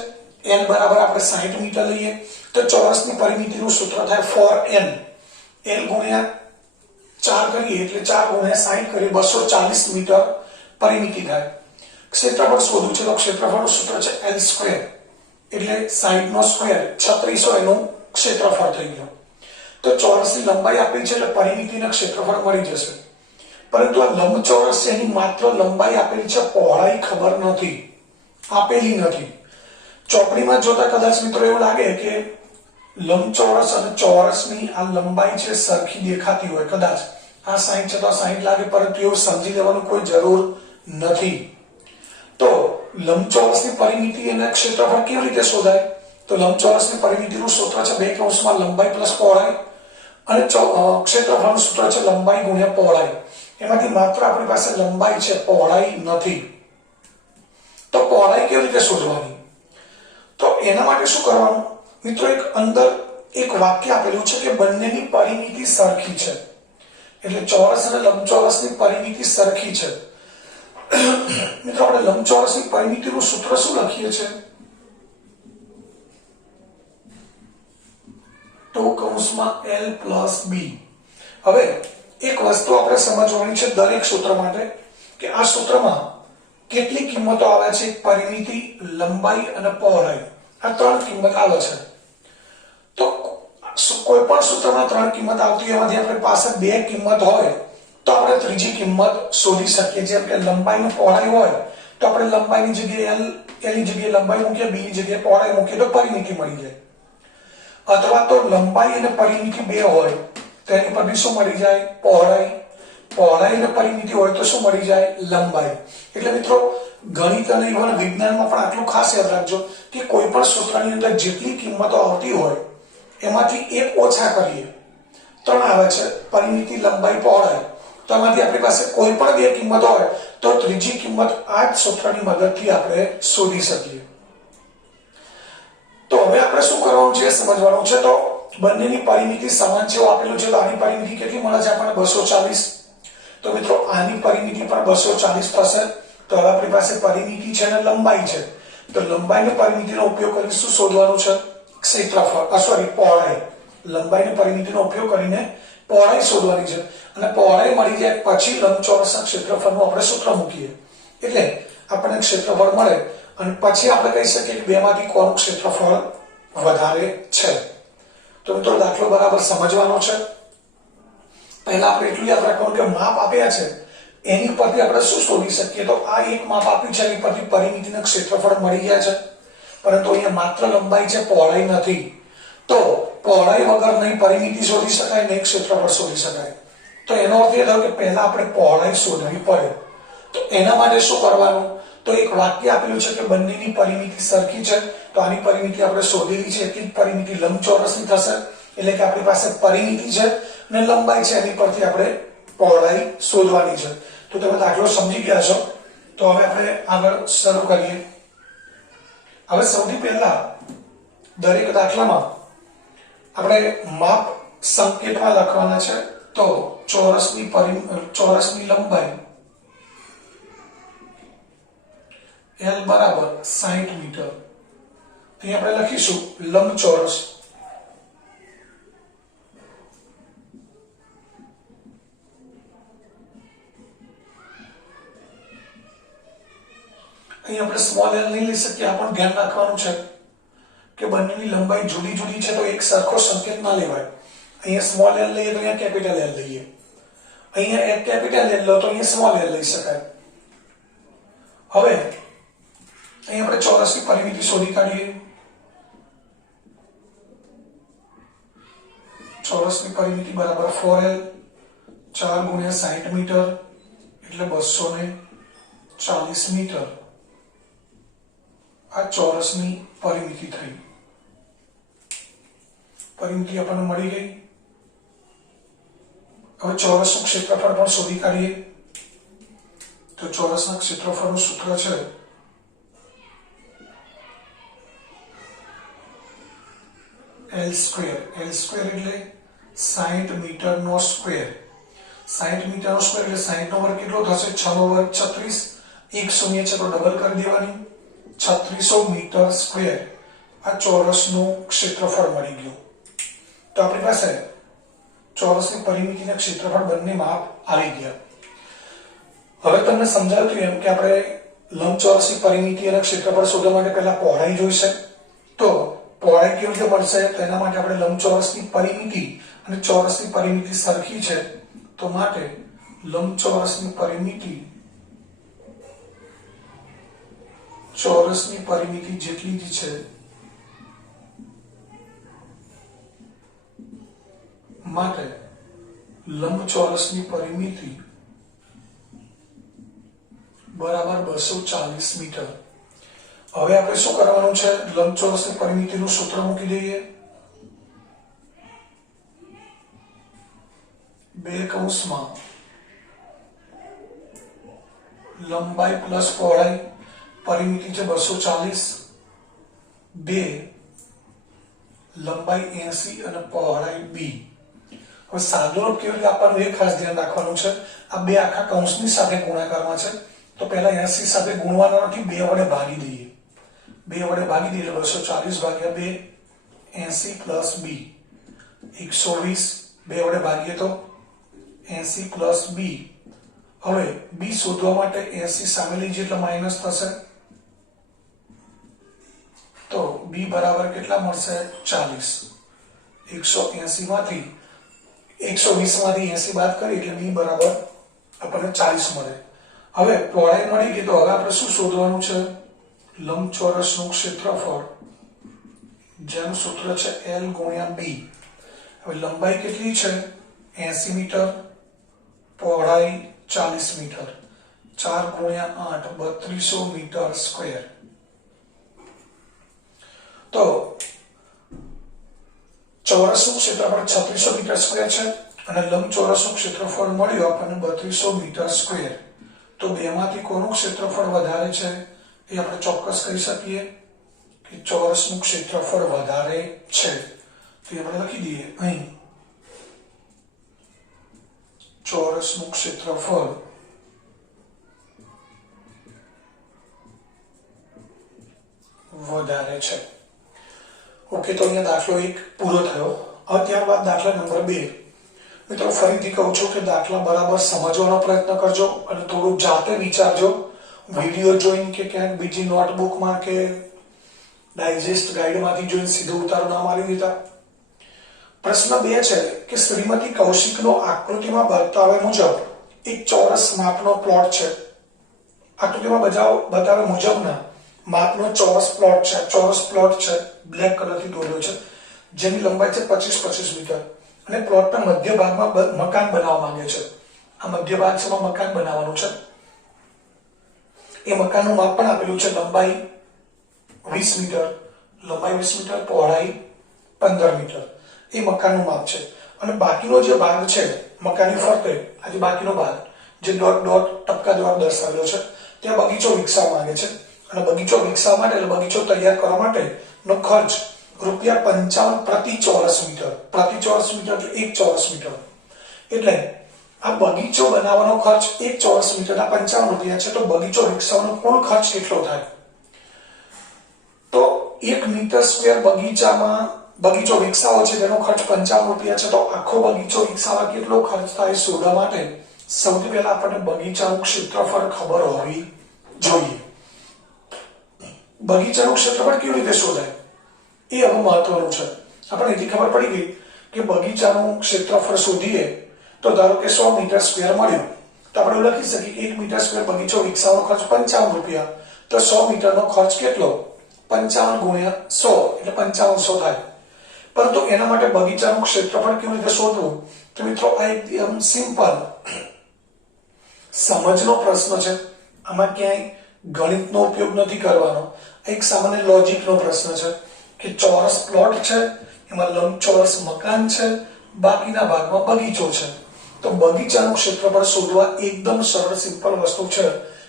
n બરાબર આપણે 60 મીટર લઈએ તો ચોરસની પરિમિતિનું સૂત્ર થાય 4n. n ગુણ્યા 4 કરીએ એટલે 4 ગુણ્યા 60 કરીએ 240 મીટર પરિમિતિ થાય. ક્ષેત્રફળ શોધવું છે તો ક્ષેત્રફળનું સૂત્ર છે l², એટલે 60 નો સ્ક્વેર 3600 એનું ક્ષેત્રફળ થઈ ગયું. તો ચોરસની લંબાઈ આપી છે એટલે પરિમિતિના ક્ષેત્રફળ મળી જશે. પરંતુ આ લંબચોરસ છે એની માત્ર લંબાઈ આપેલી છે, પહોળાઈ ખબર નથી, આપેલી નથી. ચોપડીમાં જોતા કદાચ મિત્રો એવું લાગે કે લંબચોરસ અને ચોરસની આ લંબાઈ છે સરખી દેખાતી હોય, કદાચ આ 60 છે તો 60 લાગે, પરંતુ એવું સમજી લેવાનું કોઈ જરૂર નથી. તો લંબચોરસની પરિમિતિ અને ક્ષેત્રફળ કેવી રીતે શોધાય? તો લંબચોરસની પરિમિતિનું સૂત્ર છે 2 કૌંસમાં લંબાઈ પ્લસ પહોળાઈ અને ક્ષેત્રફળનું સૂત્ર છે લંબાઈ ગુણ્યા પહોળાઈ. એમાંથી માત્ર આપણી પાસે લંબાઈ છે, પહોળાઈ નથી. તો પહોળાઈ કેવી રીતે શોધવાની? તો એના માટે શું કરવાનું? મિત્રો, એક અંદર એક વાક્ય આપેલું છે કે બંનેની પરિમિતિ સરખી છે. એટલે ચોરસ અને લંબચોરસની પરિમિતિ સરખી છે. મિત્રો, આપણે લંબચોરસની પરિમિતિનું સૂત્ર શું લખીએ છીએ? 2 કૌંસમાં L પ્લસ બી. હવે એક વસ્તુ આપણે સમજવાની છે દરેક સૂત્ર માટે કે આ સૂત્રમાં કેટલી કિંમતો આવે છે. પરિમિતિ, લંબાઈ અને પહોળાઈ, આ ત્રણ કિંમત આવે છે. તો કોઈ પણ સૂત્રમાં ત્રણ કિંમત આવતી એમાંથી આપણી પાસે બે કિંમત હોય તો આપણે ત્રીજી કિંમત શોધી શકીએ. જેમ કે લંબાઈ અને પહોળાઈ હોય તો આપણે લંબાઈની જગ્યાએ L ની જગ્યાએ લંબાઈ મૂકીએ, બી ની જગ્યાએ પહોળાઈ મૂકીએ તો પરિમિતિ મળી જાય. અથવા તો લંબાઈ અને પરિમિતિ બે હોય તો એની પરથી શું મળી જાય? પહોળાઈ. પહોળાઈ અને પરિમિતિ હોય તો શું મળી જાય? લંબાઈ. એટલે મિત્રો ગણિત અને ઇવન વિજ્ઞાનમાં પણ આટલું ખાસ યાદ રાખજો કે કોઈ પણ સૂત્રની અંદર જેટલી કિંમતો આવતી હોય એમાંથી એક ઓછા કરીએ, ત્રણ આવે છે પરિમિતિ, લંબાઈ, પહોળાઈ, તો એમાંથી આપણી પાસે કોઈ પણ બે કિંમત હોય તો ત્રીજી કિંમત આ જ સૂત્રની મદદથી આપણે શોધી શકીએ. તો હવે આપણે શું કરવાનું છે સમજવાનું છે. તો બંનેની પરિમિતિ સમાન છે આપેલું છે તો આની પરિમિતિ કેટલી મળે છે આપણને? 240. તો મિત્રો આની પરિમિતિ પણ 240 થશે. તો હવે આપણી પાસે પરિમિતિ છે અને લંબાઈ છે. તો લંબાઈની પરિમિતિનો ઉપયોગ કરીને શું શોધવાનું છે? ક્ષેત્રફળ, પહોળાઈ. લંબાઈની પરિમિતિનો ઉપયોગ કરીને પહોળાઈ શોધવાની છે અને પહોળાઈ મળી જાય પછી લંબચોરસના ક્ષેત્રફળનું આપણે સૂત્ર મૂકીએ એટલે આપણને ક્ષેત્રફળ મળે અને પછી આપણે કહી શકીએ કે બેમાંથી કોનું ક્ષેત્રફળ વધારે છે. તો મિત્રો દાખલો બરાબર સમજવાનો છે. પહેલા આપણે એટલું યાદ રાખવાનું કે માપ આપ્યા છે એની પરથી આપણે શું શોધી શકીએ. તો આ એક માપ આપ્યું છે એની પરથી પરિમિતિનું ક્ષેત્રફળ મળી ગયા છે, પરંતુ અહીંયા માત્ર લંબાઈ છે, પહોળાઈ નથી. તો પહોળાઈ વગર નહીં પરિમિતિ શોધી શકાય, નહીં ક્ષેત્રફળ શોધી શકાય. તો એનો અર્થ એ થયો કે પહેલા આપણે પહોળાઈ શોધવી પડે. તો એના માટે શું કરવાનું? તો એક વાક્ય આપેલું છે કે બંનેની પરિમિતિ સરખી છે. તો આની પરિમિતિ આપણે શોધેલી છે, એટલી જ પરિમિતિ લંબચોરસની થશે. એટલે કે આપણી પાસે પરિમિતિ છે અને લંબાઈ છે, એની પરથી આપણે પહોળાઈ શોધવાની છે. તો તમે દાખલો સમજી ગયા છો. તો હવે આપણે આગળ શરૂ કરીએ. હવે સૌથી પહેલા દરેક દાખલામાં આપણે માપ સંકેતમાં લખવાના છે. તો ચોરસની લંબાઈ L બરાબર 60 મીટર. અહીં આપણે લખીશું લંબચોરસ. અહીં આપણે સ્મોલ l નહીં લઈ શકીએ. આપણને ધ્યાન રાખવાનું છે કે બંનેની લંબાઈ જુદી જુદી છે તો એક સરખો સંકેત ના લેવાય. અહીંયા સ્મોલ l લઈએ તો અહીંયા કેપિટલ L લઈએ, અહીંયા એક કેપિટલ L લો તો અહીંયા સ્મોલ l લઈ શકાય. હવે અહીં આપણે ચોરસની પરિમિતિ શોધી કાઢીએ. ચોરસની પરિમિતિ બરાબર 4L. 4 ગુણ્યા 60 મીટર એટલે 240 મીટર. આ ચોરસની પરિમિતિ થઈ. પરિમિતિ આપણને મળી ગઈ. હવે ચોરસનું ક્ષેત્રફળ પણ શોધી કાઢીએ. તો ચોરસના ક્ષેત્રફળનું સૂત્ર છે L સ્ક્વેર. L સ્ક્વેર એટલે 60 મીટરનો સ્ક્વેર. 60 મીટરનો સ્ક્વેર એટલે 60 નો વર્ગ કેટલો થશે? 6 નો વર્ગ 36. એક શૂન્ય છે તો ડબલ કરી દેવાની. 3600 મીટર સ્ક્વેર આ ચોરસનું ક્ષેત્રફળ મળી ગયું. તો આપણી પાસે ચોરસની પરિમિતિ અને ક્ષેત્રફળ બંને માપ આવી ગયા. હવે તમને સમજાયું એમ કે આપણે લંબચોરસની પરિમિતિ અને ક્ષેત્રફળ શોધવા માટે પહેલા પહોળાઈ જોઈશે. તો પહોળાઈ કેવી રીતે મળશે? તો એના માટે આપણે લંબચોરસની પરિમિતિ અને ચોરસની પરિમિતિ સરખી છે તો માટે લંબચોરસની પરિમિતિ ચોરસની પરિમિતિ જેટલી જ છે માટે લંબચોરસની પરિમિતિ બરાબર 240 મીટર. હવે આપણે શું કરવાનું છે? લંબચોરસની પરિમિતિનું સૂત્ર મૂકી દઈએ. 2 કૌંસમાં લંબાઈ પ્લસ પહોળાઈ. પરિમિતિ છે 240, 2 લંબાઈ 80 અને પહોળાઈ b. હવે સાદો રૂપ કેવી રીતે આપવાનું એ ખાસ ધ્યાન રાખવાનું છે. આ બે આખા કૌંસની સાથે ગુણાકારમાં છે તો પહેલા 80 સાથે ગુણવાના નથી, 2 વડે ભાગી દઈએ. 2 વડે ભાગી દઈએ એટલે 240 ભાગ્યા 2 80 પ્લસ b. 120 બે વડે ભાગીએ તો 80 પ્લસ બી. હવે બી શોધવા માટે 80 સામે લીધી એટલે માઇનસ થશે, તો બી બરાબર કેટલા મળશે 40. 180 માંથી 120 માંથી 80 બાદ કરી એટલે બી બરાબર આપણને 40 મળે. હવે પહોળાઈ મળી ગઈ તો હવે આપણે શું શોધવાનું છે? લંબચોરસનું ક્ષેત્રફળ, જેનું સૂત્ર છે L ગુણ્યા B. હવે લંબાઈ કેટલી છે? 80 મીટર, પહોળાઈ 40 મીટર, 4 ગુણ્યા 8 3200 મીટર સ્ક્વેર. તો ચોરસનું ક્ષેત્રફળ 3600 મીટર સ્ક્વેર છે અને લંબચોરસનું ક્ષેત્રફળ મળ્યું આપણને 3200 મીટર સ્ક્વેર. તો બેમાંથી કોનું ક્ષેત્રફળ વધારે છે એ આપણે ચોક્કસ કહી શકીએ કે ચોરસનું ક્ષેત્રફળ વધારે છે. તો આપણે લખી દઈએ અહીં ચોરસનું ક્ષેત્રફળ વધારે છે. ઓકે, તો અહીંયા દાખલો 1 પૂરો થયો. હવે ત્યારબાદ દાખલા નંબર 2. મિત્રો ફરીથી કહું છું કે દાખલા બરાબર સમજવાનો પ્રયત્ન કરજો અને થોડું જાતે વિચારજો. વિડીયો જોઈને કે ક્યાંક બીજી નોટબુકમાં કે ડાયજેસ્ટ ગાઈડમાંથી જોઈને સીધું ઉતારો ના મારી દીધા. પ્રશ્ન 2 છે કે શ્રીમતી કૌશિકનો આકૃતિમાં બતાવ્યા મુજબ એક ચોરસ માપનો પ્લોટ છે. આકૃતિમાં બતાવ્યા મુજબના માપનો ચોરસ પ્લોટ છે. ચોરસ પ્લોટ છે, બ્લેક કલરથી દોર્યો છે, જેની લંબાઈ છે 25-25 મીટર અને પ્લોટના મધ્ય ભાગમાં મકાન બનાવવા માંગે છે. આ મધ્ય ભાગ છે, મકાન બનાવવાનું છે. એ મકાનનું માપ પણ આપેલું છે, લંબાઈ 20 મીટર, પહોળાઈ 15 મીટર. એ મકાનનું માપ છે અને બાકીનો જે ભાગ છે મકાનની ફરતે, આજે બાકીનો ભાગ જે ડોટ ડોટ ટપકા દ્વારા દર્શાવેલો છે, ત્યાં બગીચો વિકસાવવા માંગે છે. અને બગીચો વિકસાવવા માટે એટલે બગીચો તૈયાર કરવા માટેનો ખર્ચ ₹55 પ્રતિ ચોરસ મીટર. પ્રતિ ચોરસ મીટર એટલે 1 ચોરસ મીટર. એટલે આ બગીચો બનાવવાનો ખર્ચ 1 ચોરસ મીટરના ₹55 છે. તો બગીચો વિકસાવવાનો કુલ ખર્ચ કેટલો થાય? તો 1 મીટર સ્ક્વેર બગીચો વિકસાવો છે તેનો ખર્ચ ₹55 છે. તો આખો બગીચો વિકસાવવા કેટલો ખર્ચ થાય શોધવા માટે સૌથી પહેલા આપણને બગીચાનું ક્ષેત્રફળ ખબર હોવી જોઈએ. બગીચાનું ક્ષેત્રફળ કેવી રીતે શોધાય એ હવે મહત્વનું છે. આપણને એથી ખબર પડી ગઈ કે બગીચાનું ક્ષેત્રફળ શોધીએ તો ધારો કે 100 મીટર સ્ક્વેર મળ્યું, તો આપણે લખી શકીએ કે 1 મીટર સ્ક્વેર બગીચો વિકસાવવાનો ખર્ચ ₹55. તો 100 મીટરનો ખર્ચ કેટલો? 55 ગુણ્યા 100 એટલે 5500 થાય. પરંતુ એના માટે બગીચાનું ક્ષેત્રફળ કેવી રીતે શોધવું? તો મિત્રો આ એકદમ સિમ્પલ સમજનો પ્રશ્ન છે. આમાં ક્યાંય ગણિતનો ઉપયોગ નથી કરવાનો. એક સામાન્ય લોજિકનો પ્રશ્ન છે કે ચોરસ પ્લોટ છે, એમાં લંબચોરસ મકાન છે, બાકીના ભાગમાં બગીચો છે. તો બગીચાનું ક્ષેત્રફળ શોધવા એકદમ સરળ સિમ્પલ વસ્તુ છે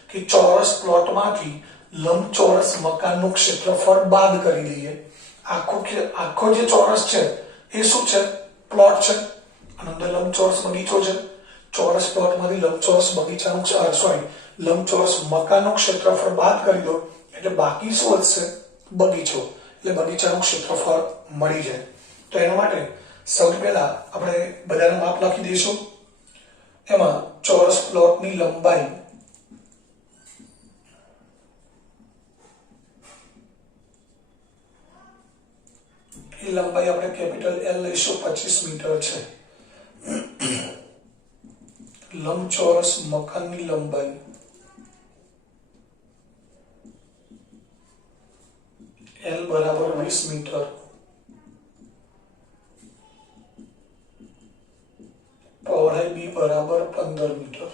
કે ચોરસ પ્લોટમાંથી લંબચોરસ મકાનનું ક્ષેત્રફળ બાદ કરી દઈએ. આખો જે ચોરસ છે એ શું છે? પ્લોટ છે અને અંદર લંબચોરસ બગીચો છે. ચોરસ પ્લોટમાંથી લંબચોરસ મકાનનું ક્ષેત્રફળ બાદ કરી દો એટલે બાકી શું વધશે? બગીચો. એટલે બગીચાનું ક્ષેત્રફળ મળી જાય. તો એના માટે સૌથી પહેલા આપણે બધાના માપ લખી દઈશું. એમાં ચોરસ પ્લોટની લંબાઈ આપણે કેપિટલ L લઈશું, 25 મીટર છે. લંબચોરસ મકાનની લંબાઈ L બરાબર 20 મીટર, પહોળાઈ B બરાબર 15 મીટર.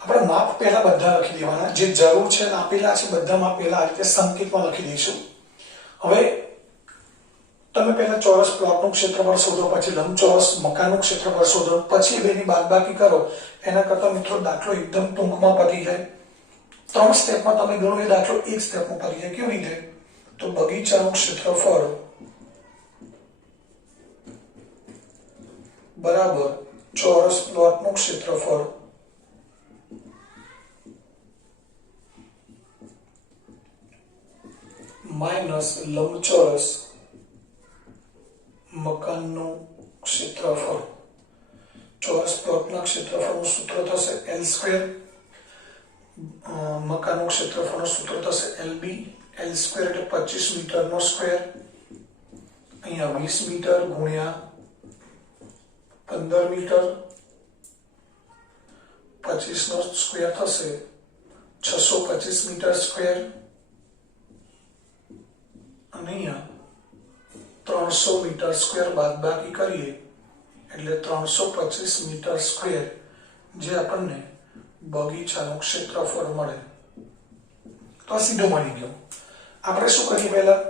આપણે માપ પહેલા બધા લખી દેવાના, જે જરૂર છે આપેલા છે બધા માપ પહેલા આ રીતે સંકેતમાં લખી દઈશું. હવે તમે પહેલા ચોરસ પ્લોટનું ક્ષેત્રફળ શોધો, પછી લંબચોરસ મકાનનું ક્ષેત્રફળ શોધો, પછી બેની બાદબાકી કરો. એના કરતા મિત્રો દાખલો એકદમ ટૂંકમાં પતી જાય. 3 સ્ટેપમાં તમે ગણો એ દાખલો 1 સ્ટેપમાં પતી જાય. કેવી રીતે? તો બગીચાનું ક્ષેત્રફળ બરાબર ચોરસ પ્લોટનું ક્ષેત્રફળ માઇનસ લંબચોરસ મકાનનું ક્ષેત્રફળ. ચોરસ પ્લોટના ક્ષેત્રફળનું સૂત્ર થશે L સ્ક્વેર. મકાનનું ક્ષેત્રફળનું સૂત્ર થશે LB. L સ્ક્વેર એટલે 25 મીટરનો સ્ક્વેર. અહીંયા 20 મીટર ગુણ્યા 15 મીટર. 25 નો સ્ક્વેર થશે 625 મીટર સ્ક્વેર. અને અહીંયા 300 મીટર સ્ક્વેર બાદબાકી કરીએ એટલે 325 મીટર સ્ક્વેર, જે આપણને બગીચાનું ક્ષેત્રફળ મળે. તો આ સીધો મળી ગયો. આપણે શું કરીએ પહેલા?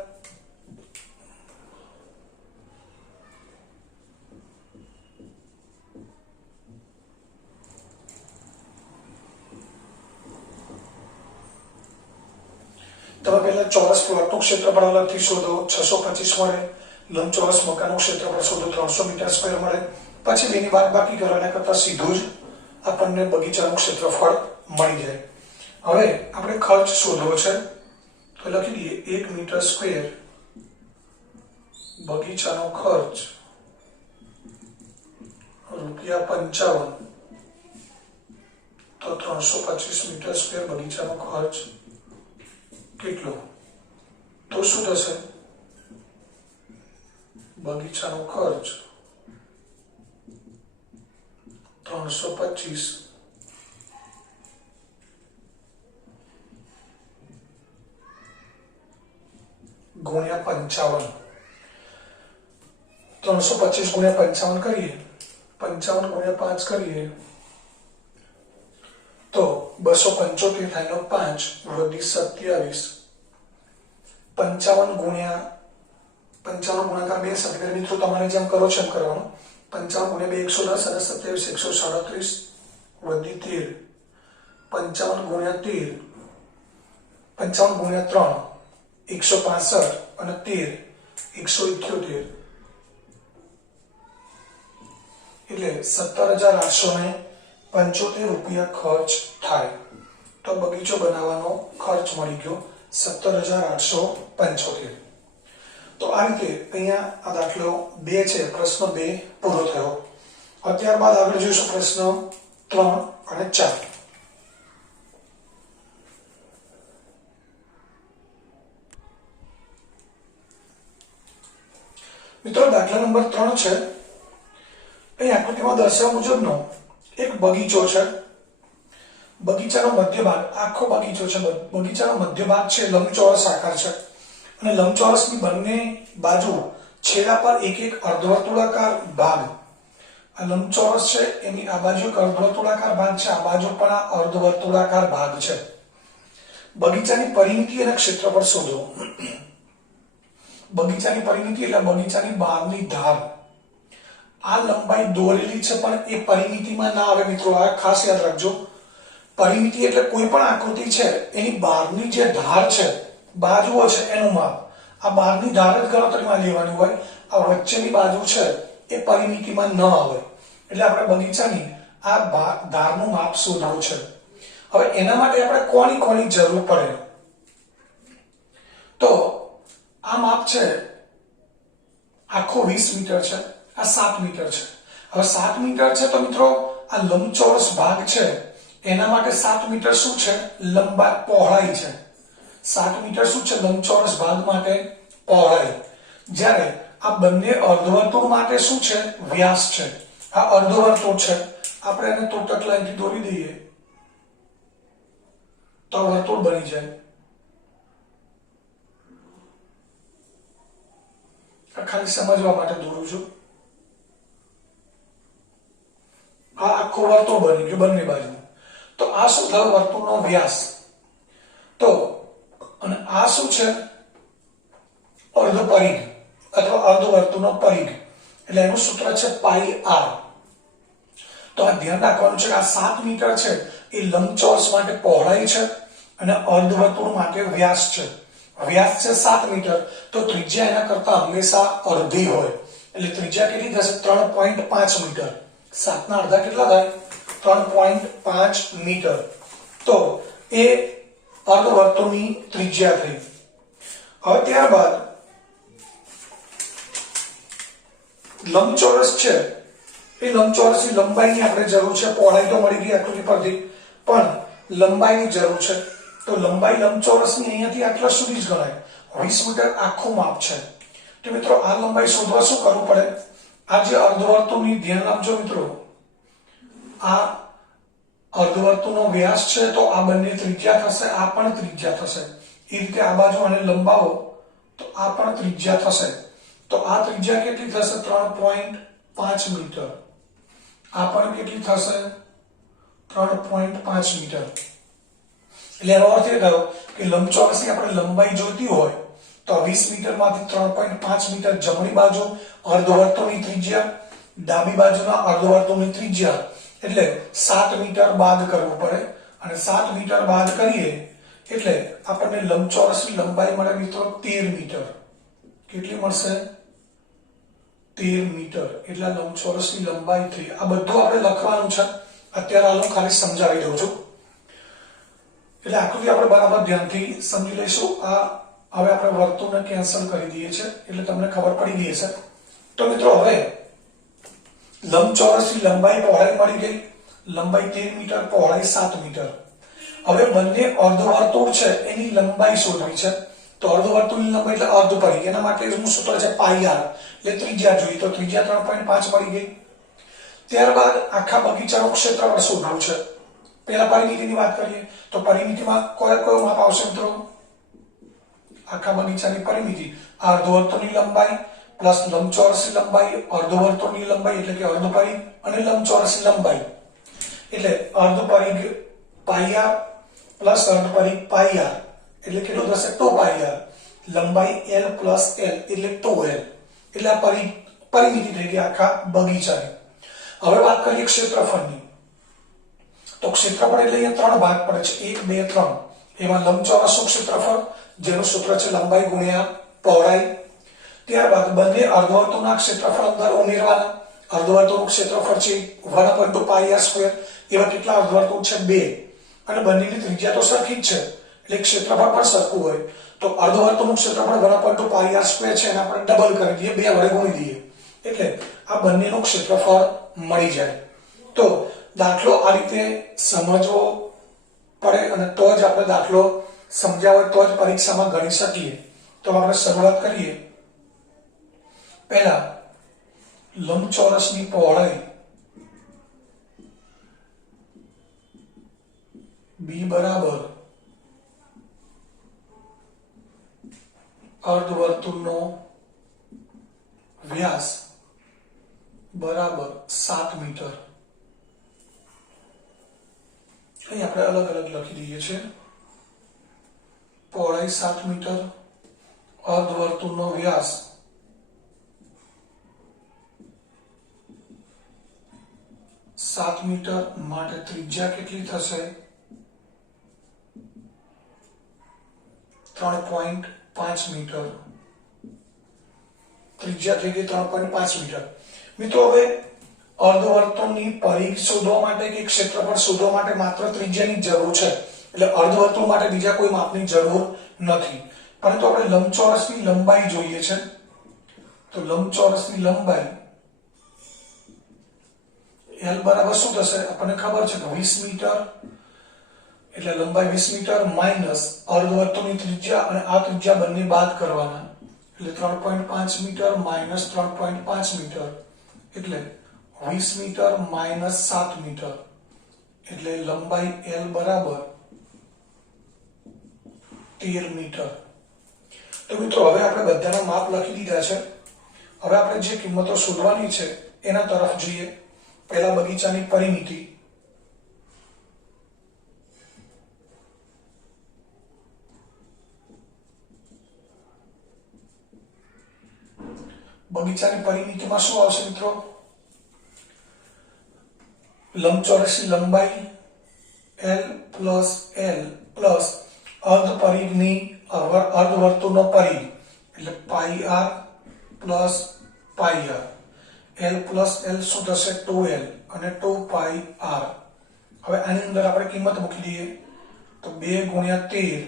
તમે પહેલા ચોરસ પ્લોટનું ક્ષેત્રફળ અલગથી શોધો, 625 મળે. લંબચોરસ મકાનનું ક્ષેત્રફળ શોધો, 300 મીટર સ્ક્વેર મળે. પછી બેની બાદબાકી કરો, એના કરતા સીધું જ આપણને બગીચાનું ક્ષેત્રફળ મળી જાય. હવે આપણે ખર્ચ શોધવો છે, તો લખી દઈએ 1 મીટર સ્ક્વેર બગીચાનો ખર્ચ ₹55. તો 325 મીટર સ્ક્વેર બગીચાનો ખર્ચ કેટલો? તો શું થશે? બગીચાનો ખર્ચ 325 ગુણ્યા 55. 325 ગુણ્યા 55 કરીએ, 55 ગુણ્યા 5 કરીએ તો 275 થાય, 5 વધી 27. 55 ગુણ્યા 55 ગુણાકાર 2 સમીકરણ મિત્રો તમારે જેમ કરો છો એમ કરવાનું. 55 ગુણ્યા 2 110 અને 27 137 વધી 13. 55 ગુણ્યા 13, 55 ગુણ્યા 3 165 અને 13 178, એટલે 17,875 રૂપિયા ખર્ચ થાય. તો બગીચો બનાવવાનો ખર્ચ મળી ગયો 17,875. તો આ રીતે અહીંયા આ દાખલો 2 છે, પ્રશ્ન 2 પૂરો થયો. ત્યારબાદ આગળ જોઈશું પ્રશ્ન 3 અને 4. મિત્રો દાખલા નંબર 3 છે. અહીં આકૃતિમાં દર્શાવ્યા મુજબનો એક બગીચો છે. બગીચાનો મધ્ય ભાગ, આખો બગીચો છે, બગીચાનો મધ્ય ભાગ છે લંબચોરસ આકાર છે, અને લંબચોરસની બંને બાજુ છેડા પર એક એક અર્ધવર્તુળાકાર ભાગ. આ લંબચોરસ છે, એની આ બાજુ એક અર્ધવર્તુળાકાર ભાગ છે, આ બાજુ પણ આ અર્ધવર્તુળાકાર ભાગ છે. બગીચાની પરિમિતિ અને ક્ષેત્રફળ શોધો. બગીચાની પરિમિતિ એટલે બગીચાની બહારની ધાર. આ લંબાઈ દોરેલી છે પણ એ પરિમિતિમાં ના આવે મિત્રો, આ ખાસ યાદ રાખજો. પરિમિતિ એટલે કોઈ પણ આકૃતિ છે એની બહારની જે ધાર છે, બાજુઓ છે, એનું માપ. આ બહારની ધાર જ ગણતરીમાં લેવાની હોય. આ વચ્ચેની બાજુ છે એ પરિમિતિમાં ન આવે. એટલે આપણે બગીચાની આ ધારનું માપ શોધવું છે. હવે એના માટે આપણે કોની જરૂર પડે? તો આ માપ છે આખો 20 મીટર છે, આ 7 મીટર છે. હવે 7 મીટર છે તો મિત્રો આ લંબચોરસ ભાગ છે એના માટે 7 મીટર શું છે? પહોળાઈ છે. 7 મીટર શું છે? લંબચોરસ ભાગ માટે પહોળાઈ. જ્યારે આ બંને અર્ધવર્તુળ માટે શું છે? વ્યાસ છે. આ અર્ધવર્તુળ છે, આપણે એને તૂટક લાઈનથી દોરી દઈએ તો વર્તુળ બની જાય. ખાલી સમજવા માટે દોરું છું. આ આખો વર્તુળ બની ગયો બંને બાજુ. તો આ શું થયો? વર્તુળનો વ્યાસ. તો અને આ શું છે? અર્ધ પરિઘ અથવા અર્ધવર્તુળનો પરિઘ, એટલે એનું સૂત્ર છે પાઈ આર. તો આ ધ્યાન રાખવાનું છે કે આ 7 મીટર છે એ લંબચોરસ માટે પહોળાઈ છે અને અર્ધવર્તુળ માટે વ્યાસ છે. વ્યાસ છે 7 મીટર, તો ત્રિજ્યા એના કરતા હંમેશા અડધી હોય. એટલે ત્રિજ્યા કેટલી થશે? 3.5 મીટર. 7 ના અડધા કેટલા થાય? 3.5 મીટર. તો એ અર્ધવર્તુળની ત્રિજ્યા થઈ. હવે ત્યારબાદ લંબચોરસ છે એ લંબચોરસની લંબાઈની આપણે જરૂર છે. પહોળાઈ તો મળી ગઈ આકૃતિ પરથી, પણ લંબાઈની જરૂર છે. તો લંબાઈ લંબચોરસની અહીંયાથી આટલા સુધી જ ગણાય. 20 મીટર આખું માપ છે. તો મિત્રો આ લંબાઈ શોધવા શું કરવું પડે? આ જે અર્ધવર્તુળની ધ્યાન આપજો મિત્રો, આ અર્ધવર્તુળનો વ્યાસ છે તો આ બંને ત્રિજ્યા થશે, આ પણ ત્રિજ્યા થશે. એ રીતે આ બાજુ આને લંબાવો તો આ પણ ત્રિજ્યા થશે. તો આ ત્રિજ્યા કેટલી થશે? 3.5 મીટર. આ પણ કેટલી થશે? 3.5 મીટર. એટલે એનો અર્થ એ થયો કે લંબચોરસની આપણે લંબાઈ જોઈતી હોય તો 20 મીટરમાંથી 3.5 મીટર જમણી બાજુ અર્ધવર્તુળની ત્રિજ્યા, ડાબી બાજુના અર્ધવર્તુળની ત્રિજ્યા એટલે 7 મીટર બાદ કરવું પડે. અને 7 મીટર બાદ કરીએ એટલે આપણને લંબચોરસની લંબાઈ મળે મિત્રો 13 મીટર. કેટલી મળશે? 13 મીટર. એટલે લંબચોરસની લંબાઈ થઈ. આ બધું આપણે લખવાનું છે. અત્યારે આનું ખાલી સમજાવી દઉં છું. એટલે આકૃતિ આપણે બરાબર ધ્યાનથી સમજી લઈશું. આ હવે આપણે વર્તુળને કેન્સલ કરી દઈએ છીએ એટલે તમને ખબર પડી ગઈ હશે. તો મિત્રો હવે લંબચોરસની લંબાઈ પહોળાઈ મળી ગઈ. લંબાઈ 13 મીટર, પહોળાઈ 7 મીટર. હવે બંને અર્ધવર્તુળ છે એની લંબાઈ શોધવી છે. તો અર્ધવર્તુળની લંબાઈ એટલે અર્ધ પરિઘ. એના માટે શું સૂત્ર છે? પાઈ આર. એટલે ત્રિજ્યા જોઈએ તો ત્રિજ્યા 3.5 મળી ગઈ. ત્યારબાદ આખા બગીચાનું ક્ષેત્રફળ શોધવું છે. પહેલા પરિમિતિની વાત કરીએ તો પરિમિતિમાં કયો માપ આવશે મિત્રો? આખા બગીચાની પરિમિતિ અર્ધવર્તુળની લંબાઈ પ્લસ લંબચોરસની લંબાઈ, અર્ધવર્તુળની લંબાઈ એટલે કે અર્ધ પરિઘ અને લંબચોરસની લંબાઈ એટલે અર્ધ પરિઘ પાઈ આર પ્લસ અર્ધ પરિઘ પાઈ આર એટલે કેટલું થશે? 2 પાઈ આર. લંબાઈ l પ્લસ l એટલે 2l. એટલે આ પરિમિતિ થઈ ગઈ આખા બગીચાની. હવે વાત કરીએ ક્ષેત્રફળની. તો ક્ષેત્રફળ એટલે અહીંયા 3 ભાગ પડે છે, 1 2 3. એમાં લંબચોરસનું ક્ષેત્રફળ જેનું સૂત્ર છે લંબાઈ ગુણ્યા પહોળાઈ. ત્યારબાદ બંને અર્ધવર્તુળના ક્ષેત્રફળ અંદર ઉમેરવાના. અર્ધવર્તુળનું ક્ષેત્રફળ છે 1/2 પાઈ આર સ્ક્વેર. એવા કેટલા અર્ધવર્તુળ છે? 2. અને બંનેની ત્રિજ્યા તો સરખી જ છે એટલે ક્ષેત્રફળ પણ સરખું હોય તો અર્ધવર્તુળનું ક્ષેત્રફળ 1/2 પાઈ આર સ્ક્વેર છે એને આપણે ડબલ કરી દઈએ, 2 વડે ગુણી દઈએ એટલે આ બંનેનું ક્ષેત્રફળ મળી જાય. તો દાખલો આ રીતે સમજવો પડે અને તો જ આપણે દાખલો સમજ્યા હોય તો જ પરીક્ષામાં ગણી શકીએ. તો આપણે શરૂઆત કરીએ. પહેલા લંબચોરસની પહોળાઈ b બરાબર અર્ધવર્તુળનો વ્યાસ બરાબર 7 મીટર. અહીં આપણે અલગ અલગ લખી દઈએ છીએ. પહોળાઈ 7 મીટર, અર્ધવર્તુળનો વ્યાસ 7 મીટર માટે ત્રિજ્યા કેટલી થશે? 3.5 મીટર. ત્રિજ્યા થઈ ગઈ 3.5 મીટર. મિત્રો હવે અર્ધવર્તુળની પરિઘ શોધવા માટે કે ક્ષેત્રફળ શોધવા માટે માત્ર ત્રિજ્યાની જરૂર છે. એટલે અર્ધવર્તુળ માટે બીજા કોઈ માપની જરૂર નથી. પરંતુ આપણે લંબચોરસની લંબાઈ જોઈએ છે. તો લંબચોરસની લંબાઈ l બરાબર શું થશે? આપણને ખબર છે કે 20 મીટર એટલે લંબાઈ 20 મીટર માઈનસ અર્ધવર્તુળની ત્રિજ્યા અને આ ત્રિજ્યા બંને બાદ કરવાના એટલે 3.5 મીટર માઈનસ 3.5 મીટર એટલે 20 મીટર માઈનસ 7 મીટર એટલે લંબાઈ l બરાબર 13 મીટર. તો મિત્રો હવે આપણે બધાના માપ લખી દીધા છે. હવે આપણે જે કિંમતો શોધવાની છે એના તરફ જોઈએ. પહેલા બગીચાની પરિમિતિ. બગીચાની પરિમિતિમાં શું આવશે મિત્રો? લંબચોરસની લંબાઈ l પ્લસ અર્ધ પરિઘની અર્ધવર્તુળનો પરિઘ એટલે pi r plus pi r. l plus l શું થશે? 2l અને 2 પાઈ આર. હવે આની અંદર આપણે કિંમત મૂકી દઈએ તો 2 ગુણ્યા 13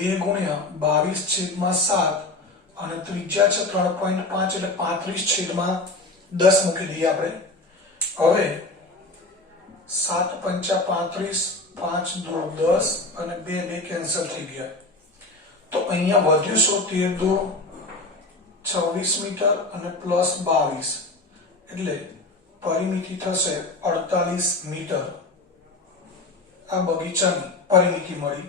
2 ગુણ્યા 22/7 અને ત્રિજ્યા છે 3.5 એટલે 35/10 મૂકી દઈએ આપણે. હવે 7 પંચા 35, 5 દો 10 અને 2 કેન્સલ થઈ ગયા. તો અહીંયા વધ્યું શું? 13 દો 26 મીટર અને પ્લસ 22 એટલે પરિમિતિ થશે 48 મીટર. આ બગીચાની પરિમિતિ મળી.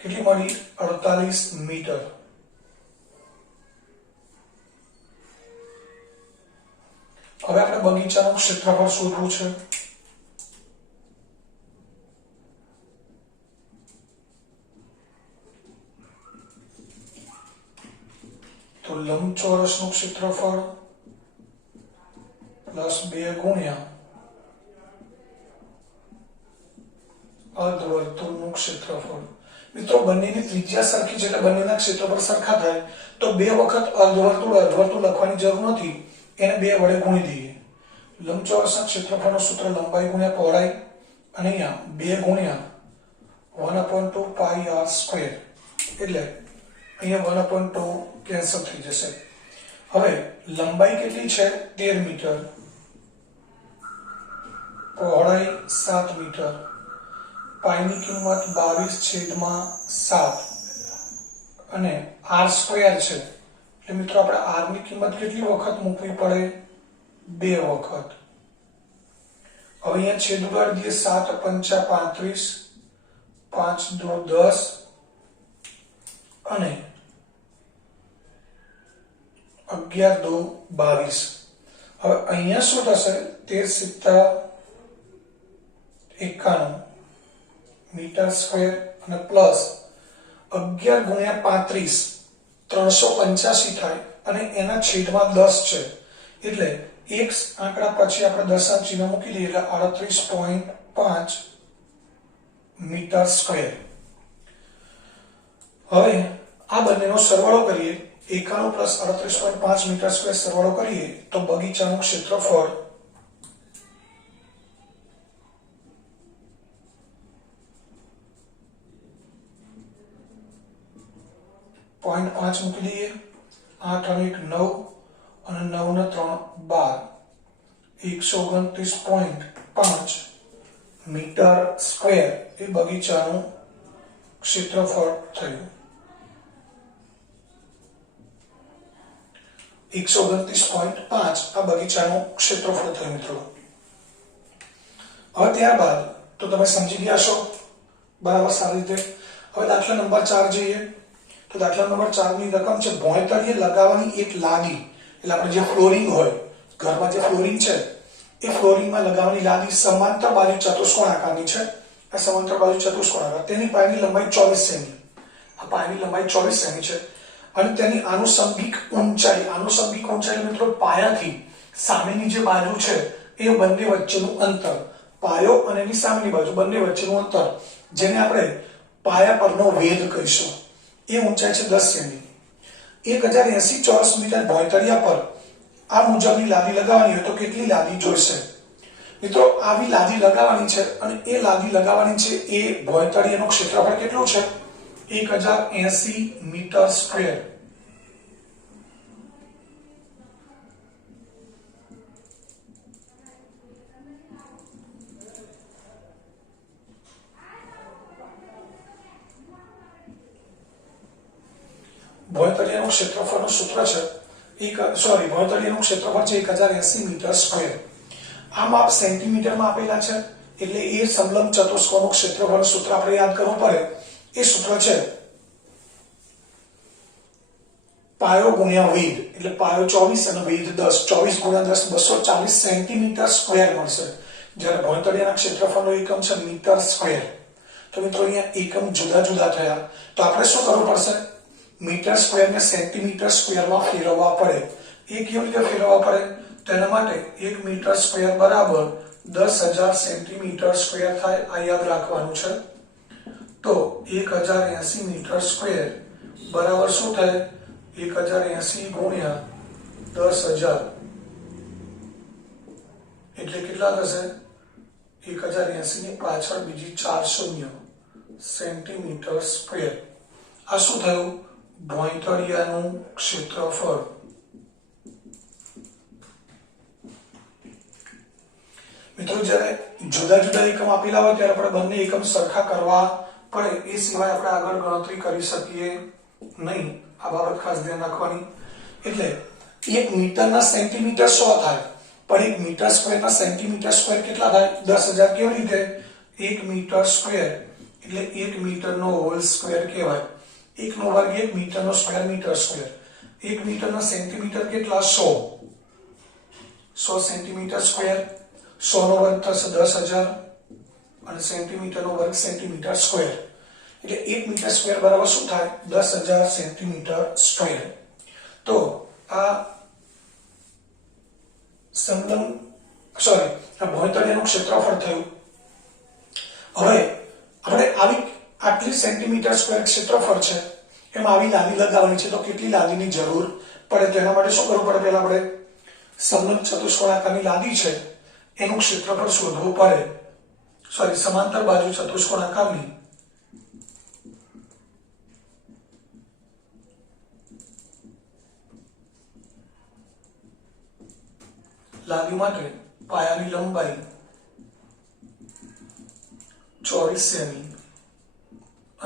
કેટલી મળી? 48 મીટર. હવે આપણે બગીચાનું ક્ષેત્રફળ શોધવું છે. તો લંબચોરસનું ક્ષેત્રફળ પ્લસ 2 ગુણ્યા અર્ધવર્તુળનું ક્ષેત્રફળ. મિત્રો બંનેની ત્રિજ્યા સરખી છે એટલે બંનેના ક્ષેત્રફળ સરખા થાય. તો 2 વખત અર્ધવર્તુળ લખવાની જરૂર નથી, એને 2 વડે ગુણી દઈએ. લંબચોરસના ક્ષેત્રફળનું સૂત્ર લંબાઈ ગુણ્યા પહોળાઈ અને અહીંયા 2 ગુણ્યા 1/2 પાઈ r સ્ક્વેર એટલે અહીંયા 1/2 કેન્સલ થઈ જશે. હવે લંબાઈ કેટલી છે? 13 મીટર, પહોળાઈ 7 મીટર, પાઈની કિંમત 22/7 અને r સ્ક્વેર છે એટલે મિત્રો આપણે r ની કિંમત કેટલી વખત મૂકવી પડે? 2 વખત. હવે અહીંયા છેદ ઉડાડી દઈએ. 7 પંચા 35, 5 દો 10 અને 11 દો 22. હવે અહીંયા શું થશે? 13 × 91 મીટર સ્ક્વેર અને પ્લસ 11 ગુણ્યા 35 385 થાય અને એના છેદમાં 10 છે એટલે એક આંકડા પછી આપણે દશાંશ ચિહ્ન મૂકી દઈએ એટલે 38.5 મીટર સ્ક્વેર. હવે આ બંનેનો સરવાળો કરીએ. 91 પ્લસ 38.5 મીટર સ્ક્વેર સરવાળો કરીએ તો બગીચાનું ક્ષેત્રફળ 0.5 મૂકી દઈએ. 8 અને 1 9 અને 9 ને 3 12 129.5 મીટર સ્ક્વેર એ બગીચાનું ક્ષેત્રફળ થયું. 129.5 આ બગીચાનું ક્ષેત્રફળ થયું મિત્રો. હવે ત્યારબાદ તો તમે સમજી ગયા છો બરાબર સારી રીતે. હવે દાખલા નંબર 4 જોઈએ. તો દાખલા નંબર 4 ની રકમ છે ભોંયતળિયે લગાવવાની એક લાદી. એટલે આપણે જે ફ્લોરિંગ હોય ઘરમાં જે ફ્લોરિંગ છે એ ફ્લોરિંગમાં લગાવવાની લાદી સમાંતર બાજુ ચતુષ્કોણ આકારની છે. આ સમાંતર બાજુ ચતુષ્કોણ આકાર. તેની પાયની લંબાઈ 24 સેમી. આ પાયની લંબાઈ 24 સેમી છે અને તેની આનુષંગિક ઊંચાઈ મિત્રો પાયાથી સામેની જે બાજુ છે એ બંને વચ્ચેનું અંતર, પાયો અને એની સામેની બાજુ બંને વચ્ચેનું અંતર જેને આપણે પાયા પરનો વેધ કહીશું એ ઊંચાઈ છે 10 સેમી. 1080 ચોરસ મીટર ભોંયતળિયા પર આ મુજબની લાદી લગાવવાની હોય તો કેટલી લાદી જોઈશે? મિત્રો આવી લાદી લગાવવાની છે અને એ લાદી લગાવવાની છે એ ભોંયતળિયાનું ક્ષેત્રફળ કેટલું છે? 1080 મીટર સ્ક્વેર. ભોંયતળિયાનું ક્ષેત્રફળનું સૂત્ર છે ભોંયતળિયાનું ક્ષેત્રફળ છે 1080 મીટર સ્ક્વેર. આ માપ સેન્ટીમીટરમાં આપેલા છે એટલે એ સમલંબ ચતુષ્કોણનું ક્ષેત્રફળ સૂત્ર આપણે યાદ કરવું પડે. એ સૂત્ર છે પાયો ગુણ્યા વેધ. એટલે પાયો 24 અને વેધ 10. 24 ગુણ્યા 10 240 સેન્ટીમીટર સ્ક્વેર મળશે. જ્યારે ભોંયતળિયાના ક્ષેત્રફળનો એકમ છે મીટર સ્ક્વેર. તો મિત્રો અહીંયા એકમ જુદા જુદા થયા તો આપણે શું કરવું પડશે? મીટર સ્ક્વેર ને સેન્ટીમીટર સ્ક્વેરમાં ફેરવવા પડે. એ કેવી રીતે ફેરવવા પડે? તેના માટે 1 મીટર સ્ક્વેર બરાબર 10,000 સેન્ટીમીટર સ્ક્વેર થાય. આ યાદ રાખવાનું છે. તો 1080 મીટર સ્ક્વેર બરાબર શું થાય? 1080 ગુણ્યા 10,000 એટલે કેટલા થશે? 1080 ની પાછળ બીજી 4 શૂન્ય સેન્ટીમીટર સ્ક્વેર. આ શું થયું? ભોંયતળિયાનું ક્ષેત્રફળ. મિત્રો જ્યારે જુદા જુદા એકમ આપેલા હોય ત્યારે આપણે બંને એકમ સરખા કરવા પડે, એ સિવાય આપણે આગળ ગણતરી કરી શકીએ નહીં. આ બાબત ખાસ ધ્યાન રાખવાની. એટલે 1 મીટરના સેન્ટીમીટર 100 થાય, પણ 1 મીટર સ્ક્વેરના સેન્ટીમીટર સ્ક્વેર કેટલા થાય? 10,000. કેવી રીતે? 1 મીટર સ્ક્વેર એટલે 1 મીટરનો હોલ સ્ક્વેર કહેવાય. 1 નો વર્ગ 1 મીટરનો સ્ક્વેર મીટર સ્ક્વેર. 1 મીટરના સેન્ટીમીટર કેટલા? 100. 100 સેન્ટીમીટર સ્ક્વેર. 100 નો વર્ગ થશે 10,000 અને સેન્ટીમીટરનો વર્ગ સેન્ટીમીટર સ્ક્વેર. એટલે 1 મીટર સ્ક્વેર બરાબર શું થાય? 10,000 સેન્ટીમીટર સ્ક્વેર. તો આ ભોંયતળિયાનું ક્ષેત્રફળ થયું. હવે આપણે આટલી સેન્ટીમીટર સ્ક્વેર ક્ષેત્રફળ છે, એમાં આવી લાદી લગાવવાની છે, તો કેટલી લાદીની જરૂર પડે? તેના માટે શું કરવું પડે? પહેલા આપણે સમલંબ ચતુષ્કોણાકારની લાદી છે એનું ક્ષેત્રફળ શોધવું પડે. સમાંતર બાજુ ચતુષ્કોણાકારની લાદી માટે પાયાની લંબાઈ 24 સેમી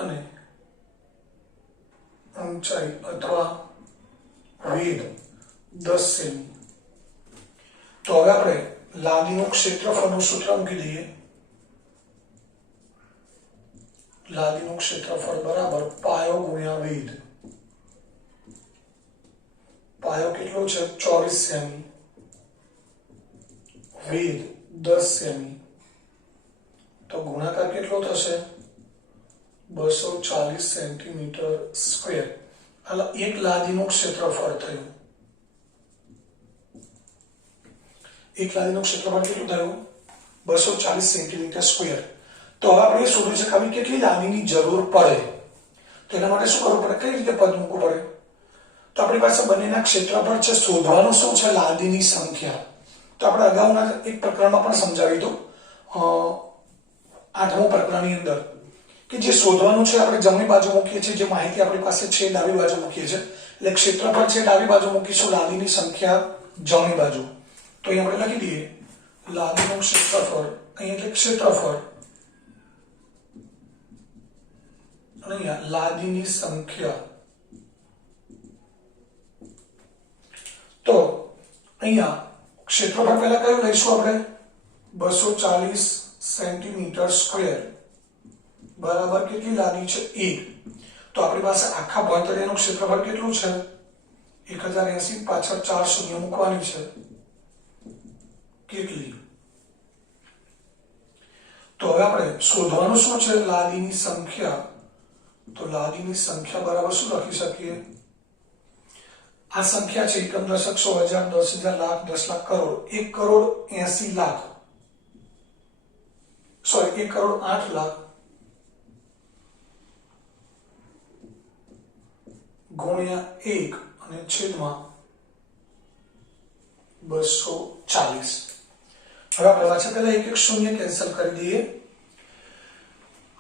અને ઊંચાઈ અથવા વેધ 10 સેમી. તો હવે આપણે લાદીનું ક્ષેત્રફળનું સૂત્ર મૂકી દઈએ. લાદીનું ક્ષેત્રફળ બરાબર પાયો ગુણ્યા વેધ. પાયો કેટલો છે? 24 સેમી. વેધ 10 સેમી. તો ગુણાકાર કેટલો થશે? 240 સેન્ટીમીટર સ્ક્વેર. એક લાદીનું ક્ષેત્રફળ થયું. એક લાદીનું ક્ષેત્રફળ કેટલું થયું? 240 સેન્ટીમીટર સ્ક્વેર. તો હવે આપણે શોધવું છે કે આવી કેટલી લાદીની જરૂર પડે. તો એના માટે શું કરવું પડે? કઈ રીતે પદ મૂકવું પડે? તો આપણી પાસે બંનેના ક્ષેત્રફળ છે, શોધવાનું શું છે? લાદીની સંખ્યા. તો આપણે અગાઉના એક પ્રકરણમાં પણ સમજાવી દઉં, 8મું પ્રકરણની અંદર, કે જે શોધવાનું છે આપણે જમણી બાજુ મૂકીએ છીએ, જે માહિતી આપણી પાસે છે ડાબી બાજુ મૂકીએ છીએ. એટલે ક્ષેત્રફળ છે ડાબી બાજુ મૂકીશું, લાદીની સંખ્યા જમણી બાજુ. તો અહીં આપણે લખી દઈએ લાદીનું ક્ષેત્રફળ, અહીં એટલે ક્ષેત્રફળ, અને અહીંયા લાદીની સંખ્યા. તો અહીંયા ક્ષેત્રફળ પહેલા કયું લઈશું આપણે? 240 સેન્ટીમીટર સ્ક્વેર બરાબર કેટલી લાદી છે? 1. તો આપણી પાસે આખા ભોંયતળિયાનું ક્ષેત્રફળ કેટલું છે? 1080. પાછળ 4 શૂન્ય મૂકવાની છે. કેટલી? તો હવે આપણે શોધવાનું શું છે? લાદીની સંખ્યા. તો લાદીની સંખ્યા બરાબર શું લખી શકીએ? આ સંખ્યા છે એકમ, દશક, 100,000, 10,000, લાખ, 10 લાખ, કરોડ. 1 કરોડ 80 લાખ, 1 કરોડ 8 લાખ ગુણ્યા 1 અને છેદમાં 240. હવે આપણે પાછા પહેલા એક શૂન્ય કેન્સલ કરી દઈએ.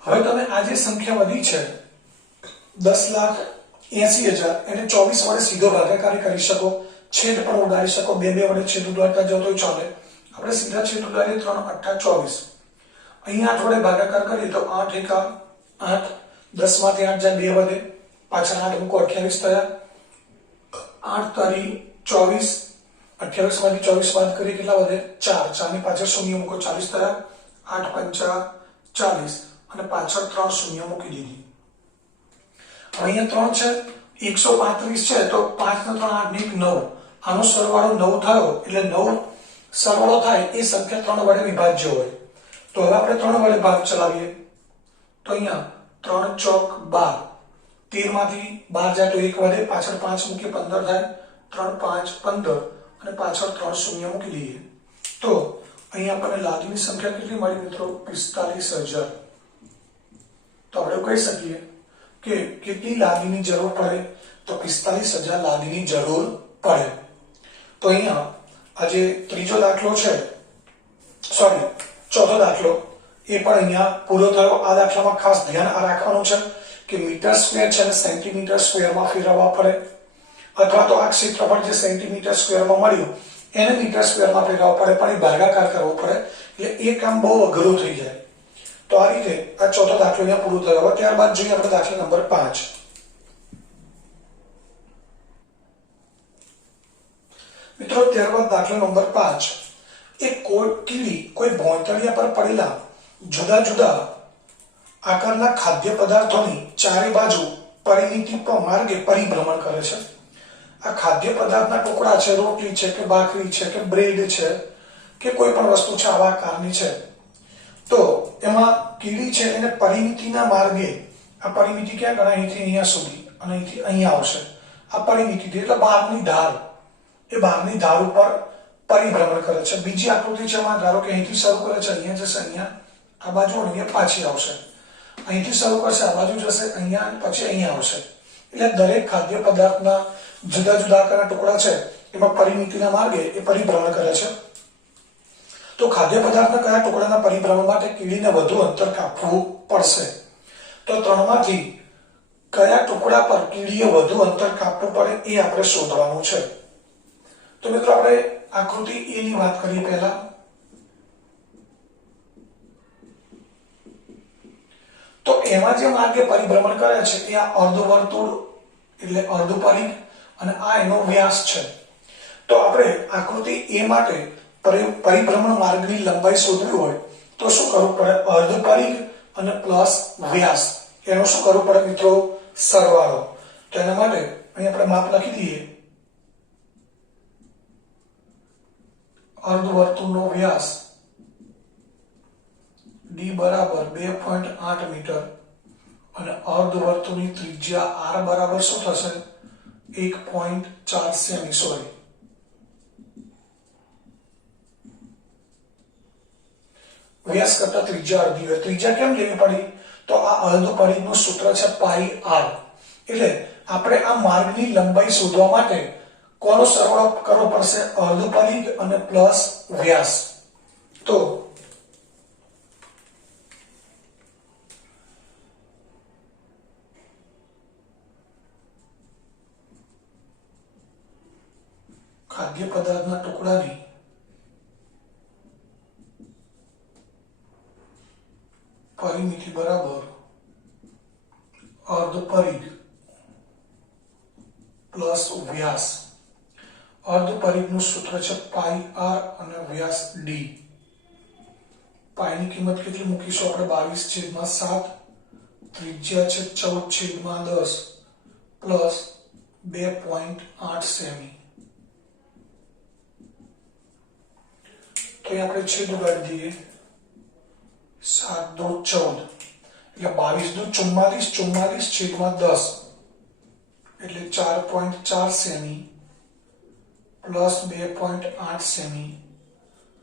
હવે તમે આ જે સંખ્યા વધી છે 10,80,000, એને 24 વડે સીધો ભાગાકાર કરી શકો, છેદ પણ ઉડાડી શકો. 2 વડે છેદ ઉડાડતા જાઓ તો ચાલે. આપણે સીધા છેદ ઉડાડીએ. 3 8 24. અહીંયા 8 વડે ભાગાકાર કરીએ તો 8 એકા 8, 10 માંથી 8 જાય 2 વધે, પાછળ 8 મૂકો 28 થયા. 8 તારી 24, 28 માંથી 24 બાદ કરીએ કેટલા વધે? 4. 4 ની પાછળ શૂન્ય મૂકો, 40 થયા. 8 પંચા 40 અને પાછળ 3 શૂન્ય મૂકી દીધી. અહીંયા 3 છે, 135 છે, તો 5 ને 3 8 ને 1 9. આનો સરવાળો 9 થયો, એટલે 9 સરવાળો થાય એ સંખ્યા 3 વડે વિભાજ્ય હોય. તો હવે આપણે 3 વડે ભાગ ચલાવીએ. તો અહીંયા 3 ચોક 12, 13 માંથી 12 જાય તો 1 વધે, પાછળ 5 મૂકીએ 15 થાય. 3 5 15 અને પાછળ 3 શૂન્ય મૂકી દઈએ. તો અહીંયા આપણને લાદીની સંખ્યા કેટલી મળી મિત્રો? 45,000. તો આપણે કહી શકીએ કે કેટલી લાદીની જરૂર પડે? તો 45,000 લાદીની જરૂર પડે. તો અહીંયા આ જે ત્રીજો દાખલો છે, ચોથો દાખલો એ પણ અહીંયા પૂરો થયો. આ દાખલામાં ખાસ ધ્યાન આ રાખવાનું છે કે મીટર સ્ક્વેર છે અને સેન્ટીમીટર સ્ક્વેરમાં ફેરવવા પડે, અથવા તો આ ક્ષેત્રફળ જે સેન્ટીમીટર સ્ક્વેરમાં મળ્યું એને મીટર સ્ક્વેરમાં ફેરવવા પડે, પણ એ ભાગાકાર કરવો પડે, એટલે એ કામ બહુ અઘરું થઈ જાય. તો આ રીતે આ ચોથો દાખલો અહીંયા પૂરો થયો. હવે ત્યારબાદ જોઈએ આપણે દાખલા નંબર 5. મિત્રો ત્યારબાદ દાખલા નંબર 5. એક કીડી કોઈ ભોંયતળિયા પર પડેલા જુદા જુદા આકારના ખાદ્ય પદાર્થોની ચારે બાજુ પરિમિતિ માર્ગે પરિભ્રમણ કરે છે. આ ખાદ્ય પદાર્થના ટુકડા છે, રોટલી છે કે ભાખરી છે કે બ્રેડ છે કે કોઈ પણ વસ્તુ છે આવા આકારની છે, તો એમાં કીડી છે એને પરિમિતિના માર્ગે, આ પરિમિતિ ક્યાં ગણાય, અહીંથી અહીંયા સુધી અને અહીંથી અહીંયા આવશે, આ પરિમિતિ એટલે બહારની ધાર, એ બહારની ધાર ઉપર પરિભ્રમણ કરે છે. બીજી આકૃતિ છે એમાં ધારો કે અહીંથી શરૂ કરે છે, અહીંયા જશે, અહીંયા આ બાજુ અહીંયા પાછી આવશે, અહીંથી શરૂ કરશે, આ બાજુ જશે, અહીંયા પછી અહીંયા આવશે. એટલે દરેક ખાદ્ય પદાર્થના જુદા જુદા આકારના ટુકડા છે એમાં પરિમિતિના માર્ગે એ પરિભ્રમણ કરે છે. તો ખાદ્ય પદાર્થના કયા ટુકડાના પરિભ્રમણ માટે કીડીને વધુ અંતર કાપવું પડશે? તો ત્રણમાંથી કયા ટુકડા પર કીડીએ વધુ અંતર કાપવું પડે એ આપણે શોધવાનું છે. તો મિત્રો આપણે આકૃતિ એ ની વાત કરીએ પહેલા. તો એમાં જે માર્ગે પરિભ્રમણ કરે છે એ આ અર્ધવર્તુળ એટલે અર્ધપરિઘ અને આ એનો વ્યાસ છે. તો આપણે આકૃતિ એ માટે પરિભ્રમણ માર્ગની લંબાઈ શોધવી હોય તો શું કરવું પડે? અર્ધપરિઘ અને પ્લસ વ્યાસ એનો શું કરવું પડે મિત્રો? સરવાળો. તો એના માટે અહીં આપણે માપ લખી દઈએ. અર્ધવર્તુળનો વ્યાસ d બરાબર 2.8 મીટર અને અર્ધવર્તુળની ત્રિજ્યા r બરાબર શું થશે? 1.4 સેમી. સોરી, વ્યાસ કરતા ત્રિજ્યા અડધી હોય. ત્રિજ્યા કેમ લેવી પડી? તો આ અર્ધપરિઘનું સૂત્ર છે પાઈ r. એટલે આપણે આ માર્ગની લંબાઈ શોધવા માટે કોનો સરવાળો કરવો પડશે? અર્ધપરિઘ અને પ્લસ વ્યાસ. તો ખાદ્ય પદાર્થના ટુકડાની પરિમિતિ બરાબર અર્ધપરિઘ પ્લસ વ્યાસ. અર્ધપરિઘનું સૂત્ર છે પાઈ આર અને વ્યાસ ડી. પાઈની કિંમત કેટલી મૂકીશું આપણે? 22/7. ત્રિજ્યા છે 14/10 પ્લસ 2.8 સેમી. તો અહીં આપણે છેદ ઉડાડી દઈએ. 7 દો 14 એટલે 22 દો 44, 44/10 એટલે 4.4 સેમી પ્લસ 2.8 સેમી.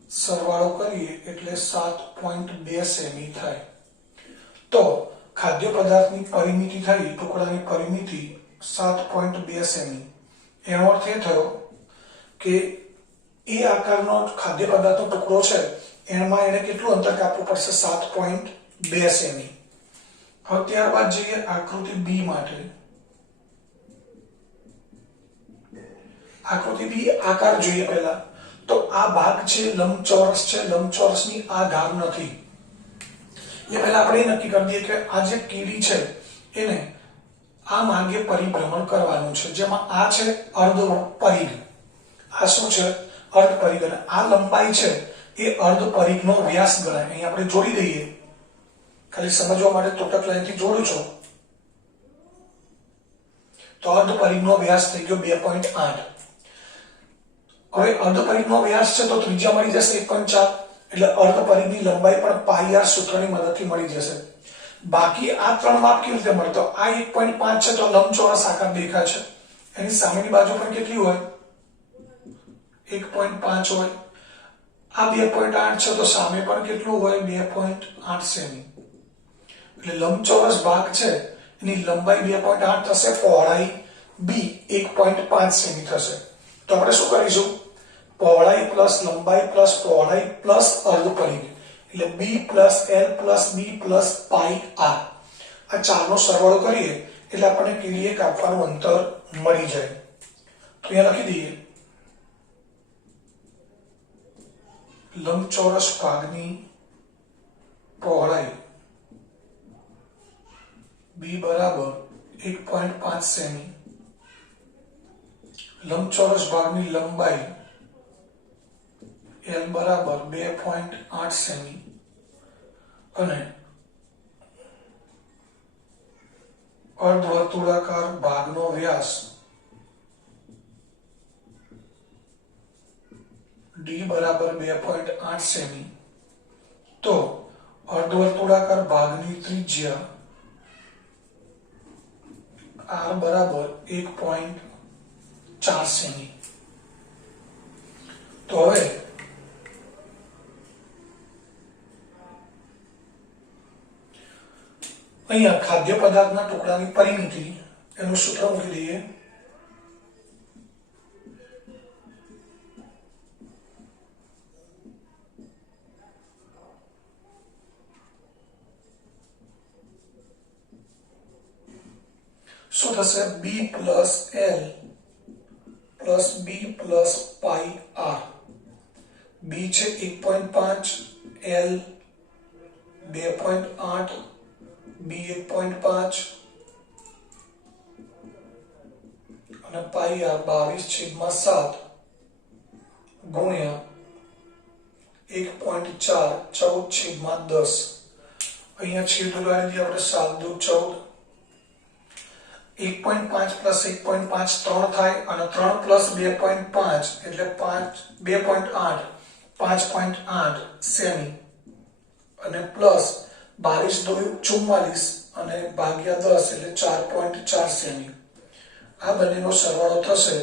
સરવાળો કરીએ એટલે 7.2 સેમી થાય. તો ખાદ્ય પદાર્થની પરિમિતિ થઈ, ટુકડાની પરિમિતિ 7.2 સેમી. એનો અર્થ એ થયો કે એ આકારનો ખાદ્ય પદાર્થનો ટુકડો છે એમાં એને કેટલું અંતર કાપવું પડશે? 7.2 સેમી. હવે ત્યારબાદ જઈએ આકૃતિ બી માટે. આકૃતિ બી આકાર જોઈએ પહેલા. તો આ ભાગ છે લંબચોરસ છે, લંબચોરસની આ ધાર નથી. એ પહેલા આપણે નક્કી કરી દઈએ કે આ જે કીડી છે એને આ માર્ગે પરિભ્રમણ કરવાનું છે, જેમાં આ છે અર્ધપરિઘ, આ શું છે? અર્ધપરિઘ. અને આ લંબાઈ છે એ અર્ધપરિઘનો વ્યાસ ગણાય. અહીં આપણે જોડી દઈએ, ખાલી સમજવા માટે તૂટક લાઈનથી જોડું છું. તો અર્ધપરિઘનો વ્યાસ થઈ ગયો 2.8. હવે અર્ધપરિઘનો વ્યાસ છે તો ત્રિજ્યા મળી જશે 1.4. એટલે અર્ધપરિઘની લંબાઈ પણ પાઈ આર સૂત્રની મદદથી મળી જશે. બાકી આ ત્રણ માપ કેવી રીતે મળે? તો આ 1.5 છે તો લંબચોરસ આકાર દેખાય છે. એની સામેની બાજુ પણ કેટલી હોય? 1.5 હોય. આ 2.8 છે તો સામે પણ કેટલું હોય? 2.8 સેમી. એટલે લંબચોરસ ભાગ છે એની લંબાઈ 2.8 થશે, પહોળાઈ બી 1.5 સેમી થશે. તો આપણે શું કરીશું? પહોળાઈ પ્લસ લંબાઈ પ્લસ પહોળાઈ પ્લસ અર્ધપરિઘ એટલે બી પ્લસ એલ પ્લસ બી પ્લસ પાઈ આર, આ ચારનો સરવાળો કરીએ એટલે આપણને કીડીએ કાપવાનું અંતર મળી જાય. તો અહીંયા લખી દઈએ લંબચોરસ ભાગની પહોળાઈ બી બરાબર 1.5 સેમી, લંબચોરસ ભાગની લંબાઈ એલ બરાબર 2.8 સેમી અને અર્ધવર્તુળાકાર ભાગનો વ્યાસ ડી બરાબર 2.8 સેમી. તો અર્ધવર્તુળાકાર ભાગની ત્રિજ્યા આર બરાબર 1.4 સેમી. તો હવે અહીંયા ખાદ્ય પદાર્થના ટુકડાની પરિમિતિ એનું સૂત્ર મૂકી દઈએ. શું થશે? બી પ્લસ એલ પ્લસ બી પ્લસ પાઈ આર. બી છે 1.5, એલ 2.8, બી 1.5 અને પાઈ આર 22/7 ગુણ્યા 1.4 14/10. અહીંયા છેદ ઉડાડી દઈએ આપણે 7 દુ 14. 1.5 પ્લસ 1.5 3 થાય અને 3 પ્લસ 2.5 એટલે 2.8 5.8 સેમી અને પ્લસ 22 દુ 44 અને ભાગ્યા 10 એટલે 4.4 સેમી. આ બંનેનો સરવાળો થશે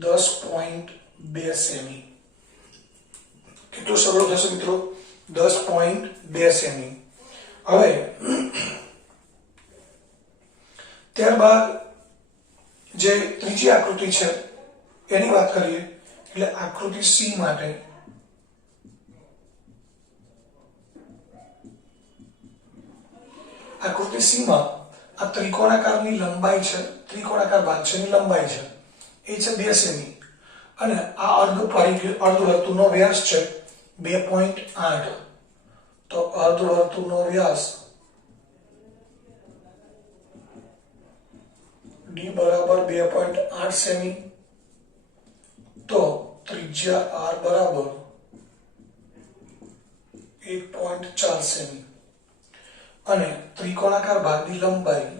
10.2 સેમી. કેટલો સરવાળો થશે મિત્રો? 10.2 સેમી. હવે ત્યારબાદ જે ત્રીજી આકૃતિ છે એની વાત કરીએ. એટલે આકૃતિ સી માટે આકૃતિ સી માં આ ત્રિકોણાકારની લંબાઈ છે, ત્રિકોણાકાર ભાગ છે એની લંબાઈ છે એ છે 2 સેમી અને આ અર્ધવર્તુળનો વ્યાસ છે 2.8. તો અર્ધવર્તુળનો વ્યાસ ડી બરાબર 2.8 સેમી. તો ત્રિજ્યા આર બરાબર 1.4 સેમી અને ત્રિકોણાકાર ભાગની લંબાઈ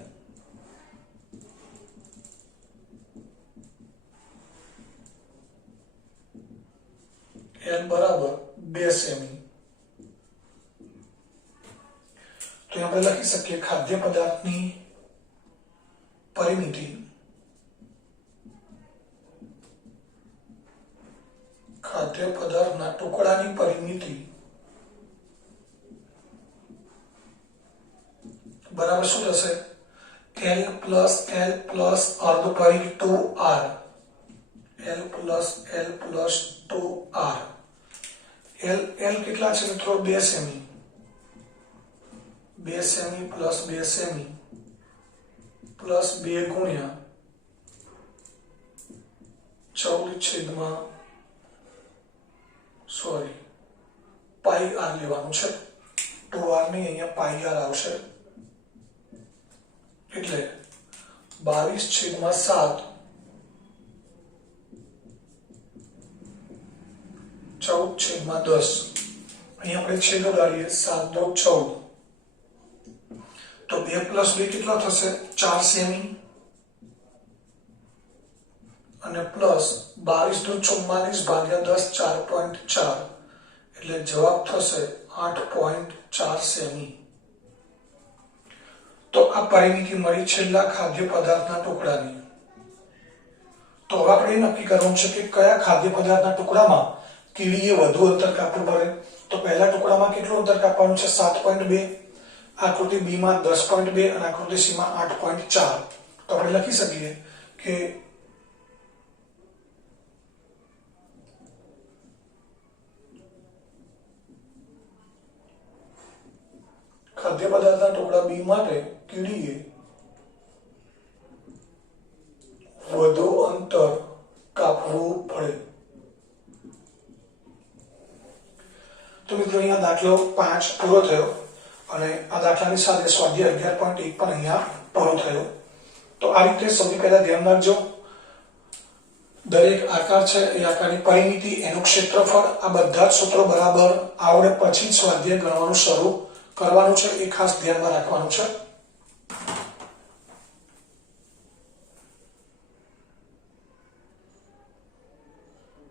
એલ બરાબર 2 સેમી. તો આપણે લખી શકીએ ખાદ્ય પદાર્થની પરિમિતિ ખાદ્ય પદાર્થના ટુકડાની પરિમિતિ બરાબર શું થશે? L પ્લસ અર્ધ પરિઘ 2R, L plus 2R. L કેટલા છે મિત્રો? 2 semi. 2 semi plus 2 semi plus 2 ગુણ્યા 14 પાઈ આર લેવાનું છે. 2R ની અહીંયા પાઈ આર આવશે એટલે 22/7 14/10. અહીંયા આપણે છેદો ઉડાડીએ 7 દુ 14. તો 2 પ્લસ 2 કેટલો થશે? 4 સેમી અને પ્લસ 22 દુ 44 ભાગ્યા 10 4.4 એટલે જવાબ થશે 8.4 સેમી. તો આ પરિમિતિ મળી છેલ્લા ખાદ્ય પદાર્થના ટુકડાની. તો હવે આપણે નક્કી કરવાનું છે કે કયા ખાદ્ય પદાર્થના ટુકડામાં કીડીએ વધુ અંતર કાપવું પડે. તો પહેલા ટુકડામાં કેટલું અંતર કાપવાનું છે? 7.2. આકૃતિ બી માં 10.2 અને આકૃતિ સી માં 8.4. તો આપણે લખી શકીએ કે ખાદ્ય પદાર્થના ટુકડા બી માટે કીડીએ વધુ અંતર કાપવું પડે. તો મિત્રો અહીંયા દાખલો 5 પૂરો થયો અને આ દાખલાની સાથે સ્વાધ્યાય 11.1 પણ અહીંયા પૂરો થયો. તો આ રીતે સૌથી પહેલા ધ્યાન રાખજો, દરેક આકાર છે એ આકારની પરિમિતિ, એનું ક્ષેત્રફળ, આ બધા જ સૂત્રો બરાબર આવડે પછી જ સ્વાધ્યાય ગણવાનું શરૂ કરવાનું છે, એ ખાસ ધ્યાનમાં રાખવાનું છે.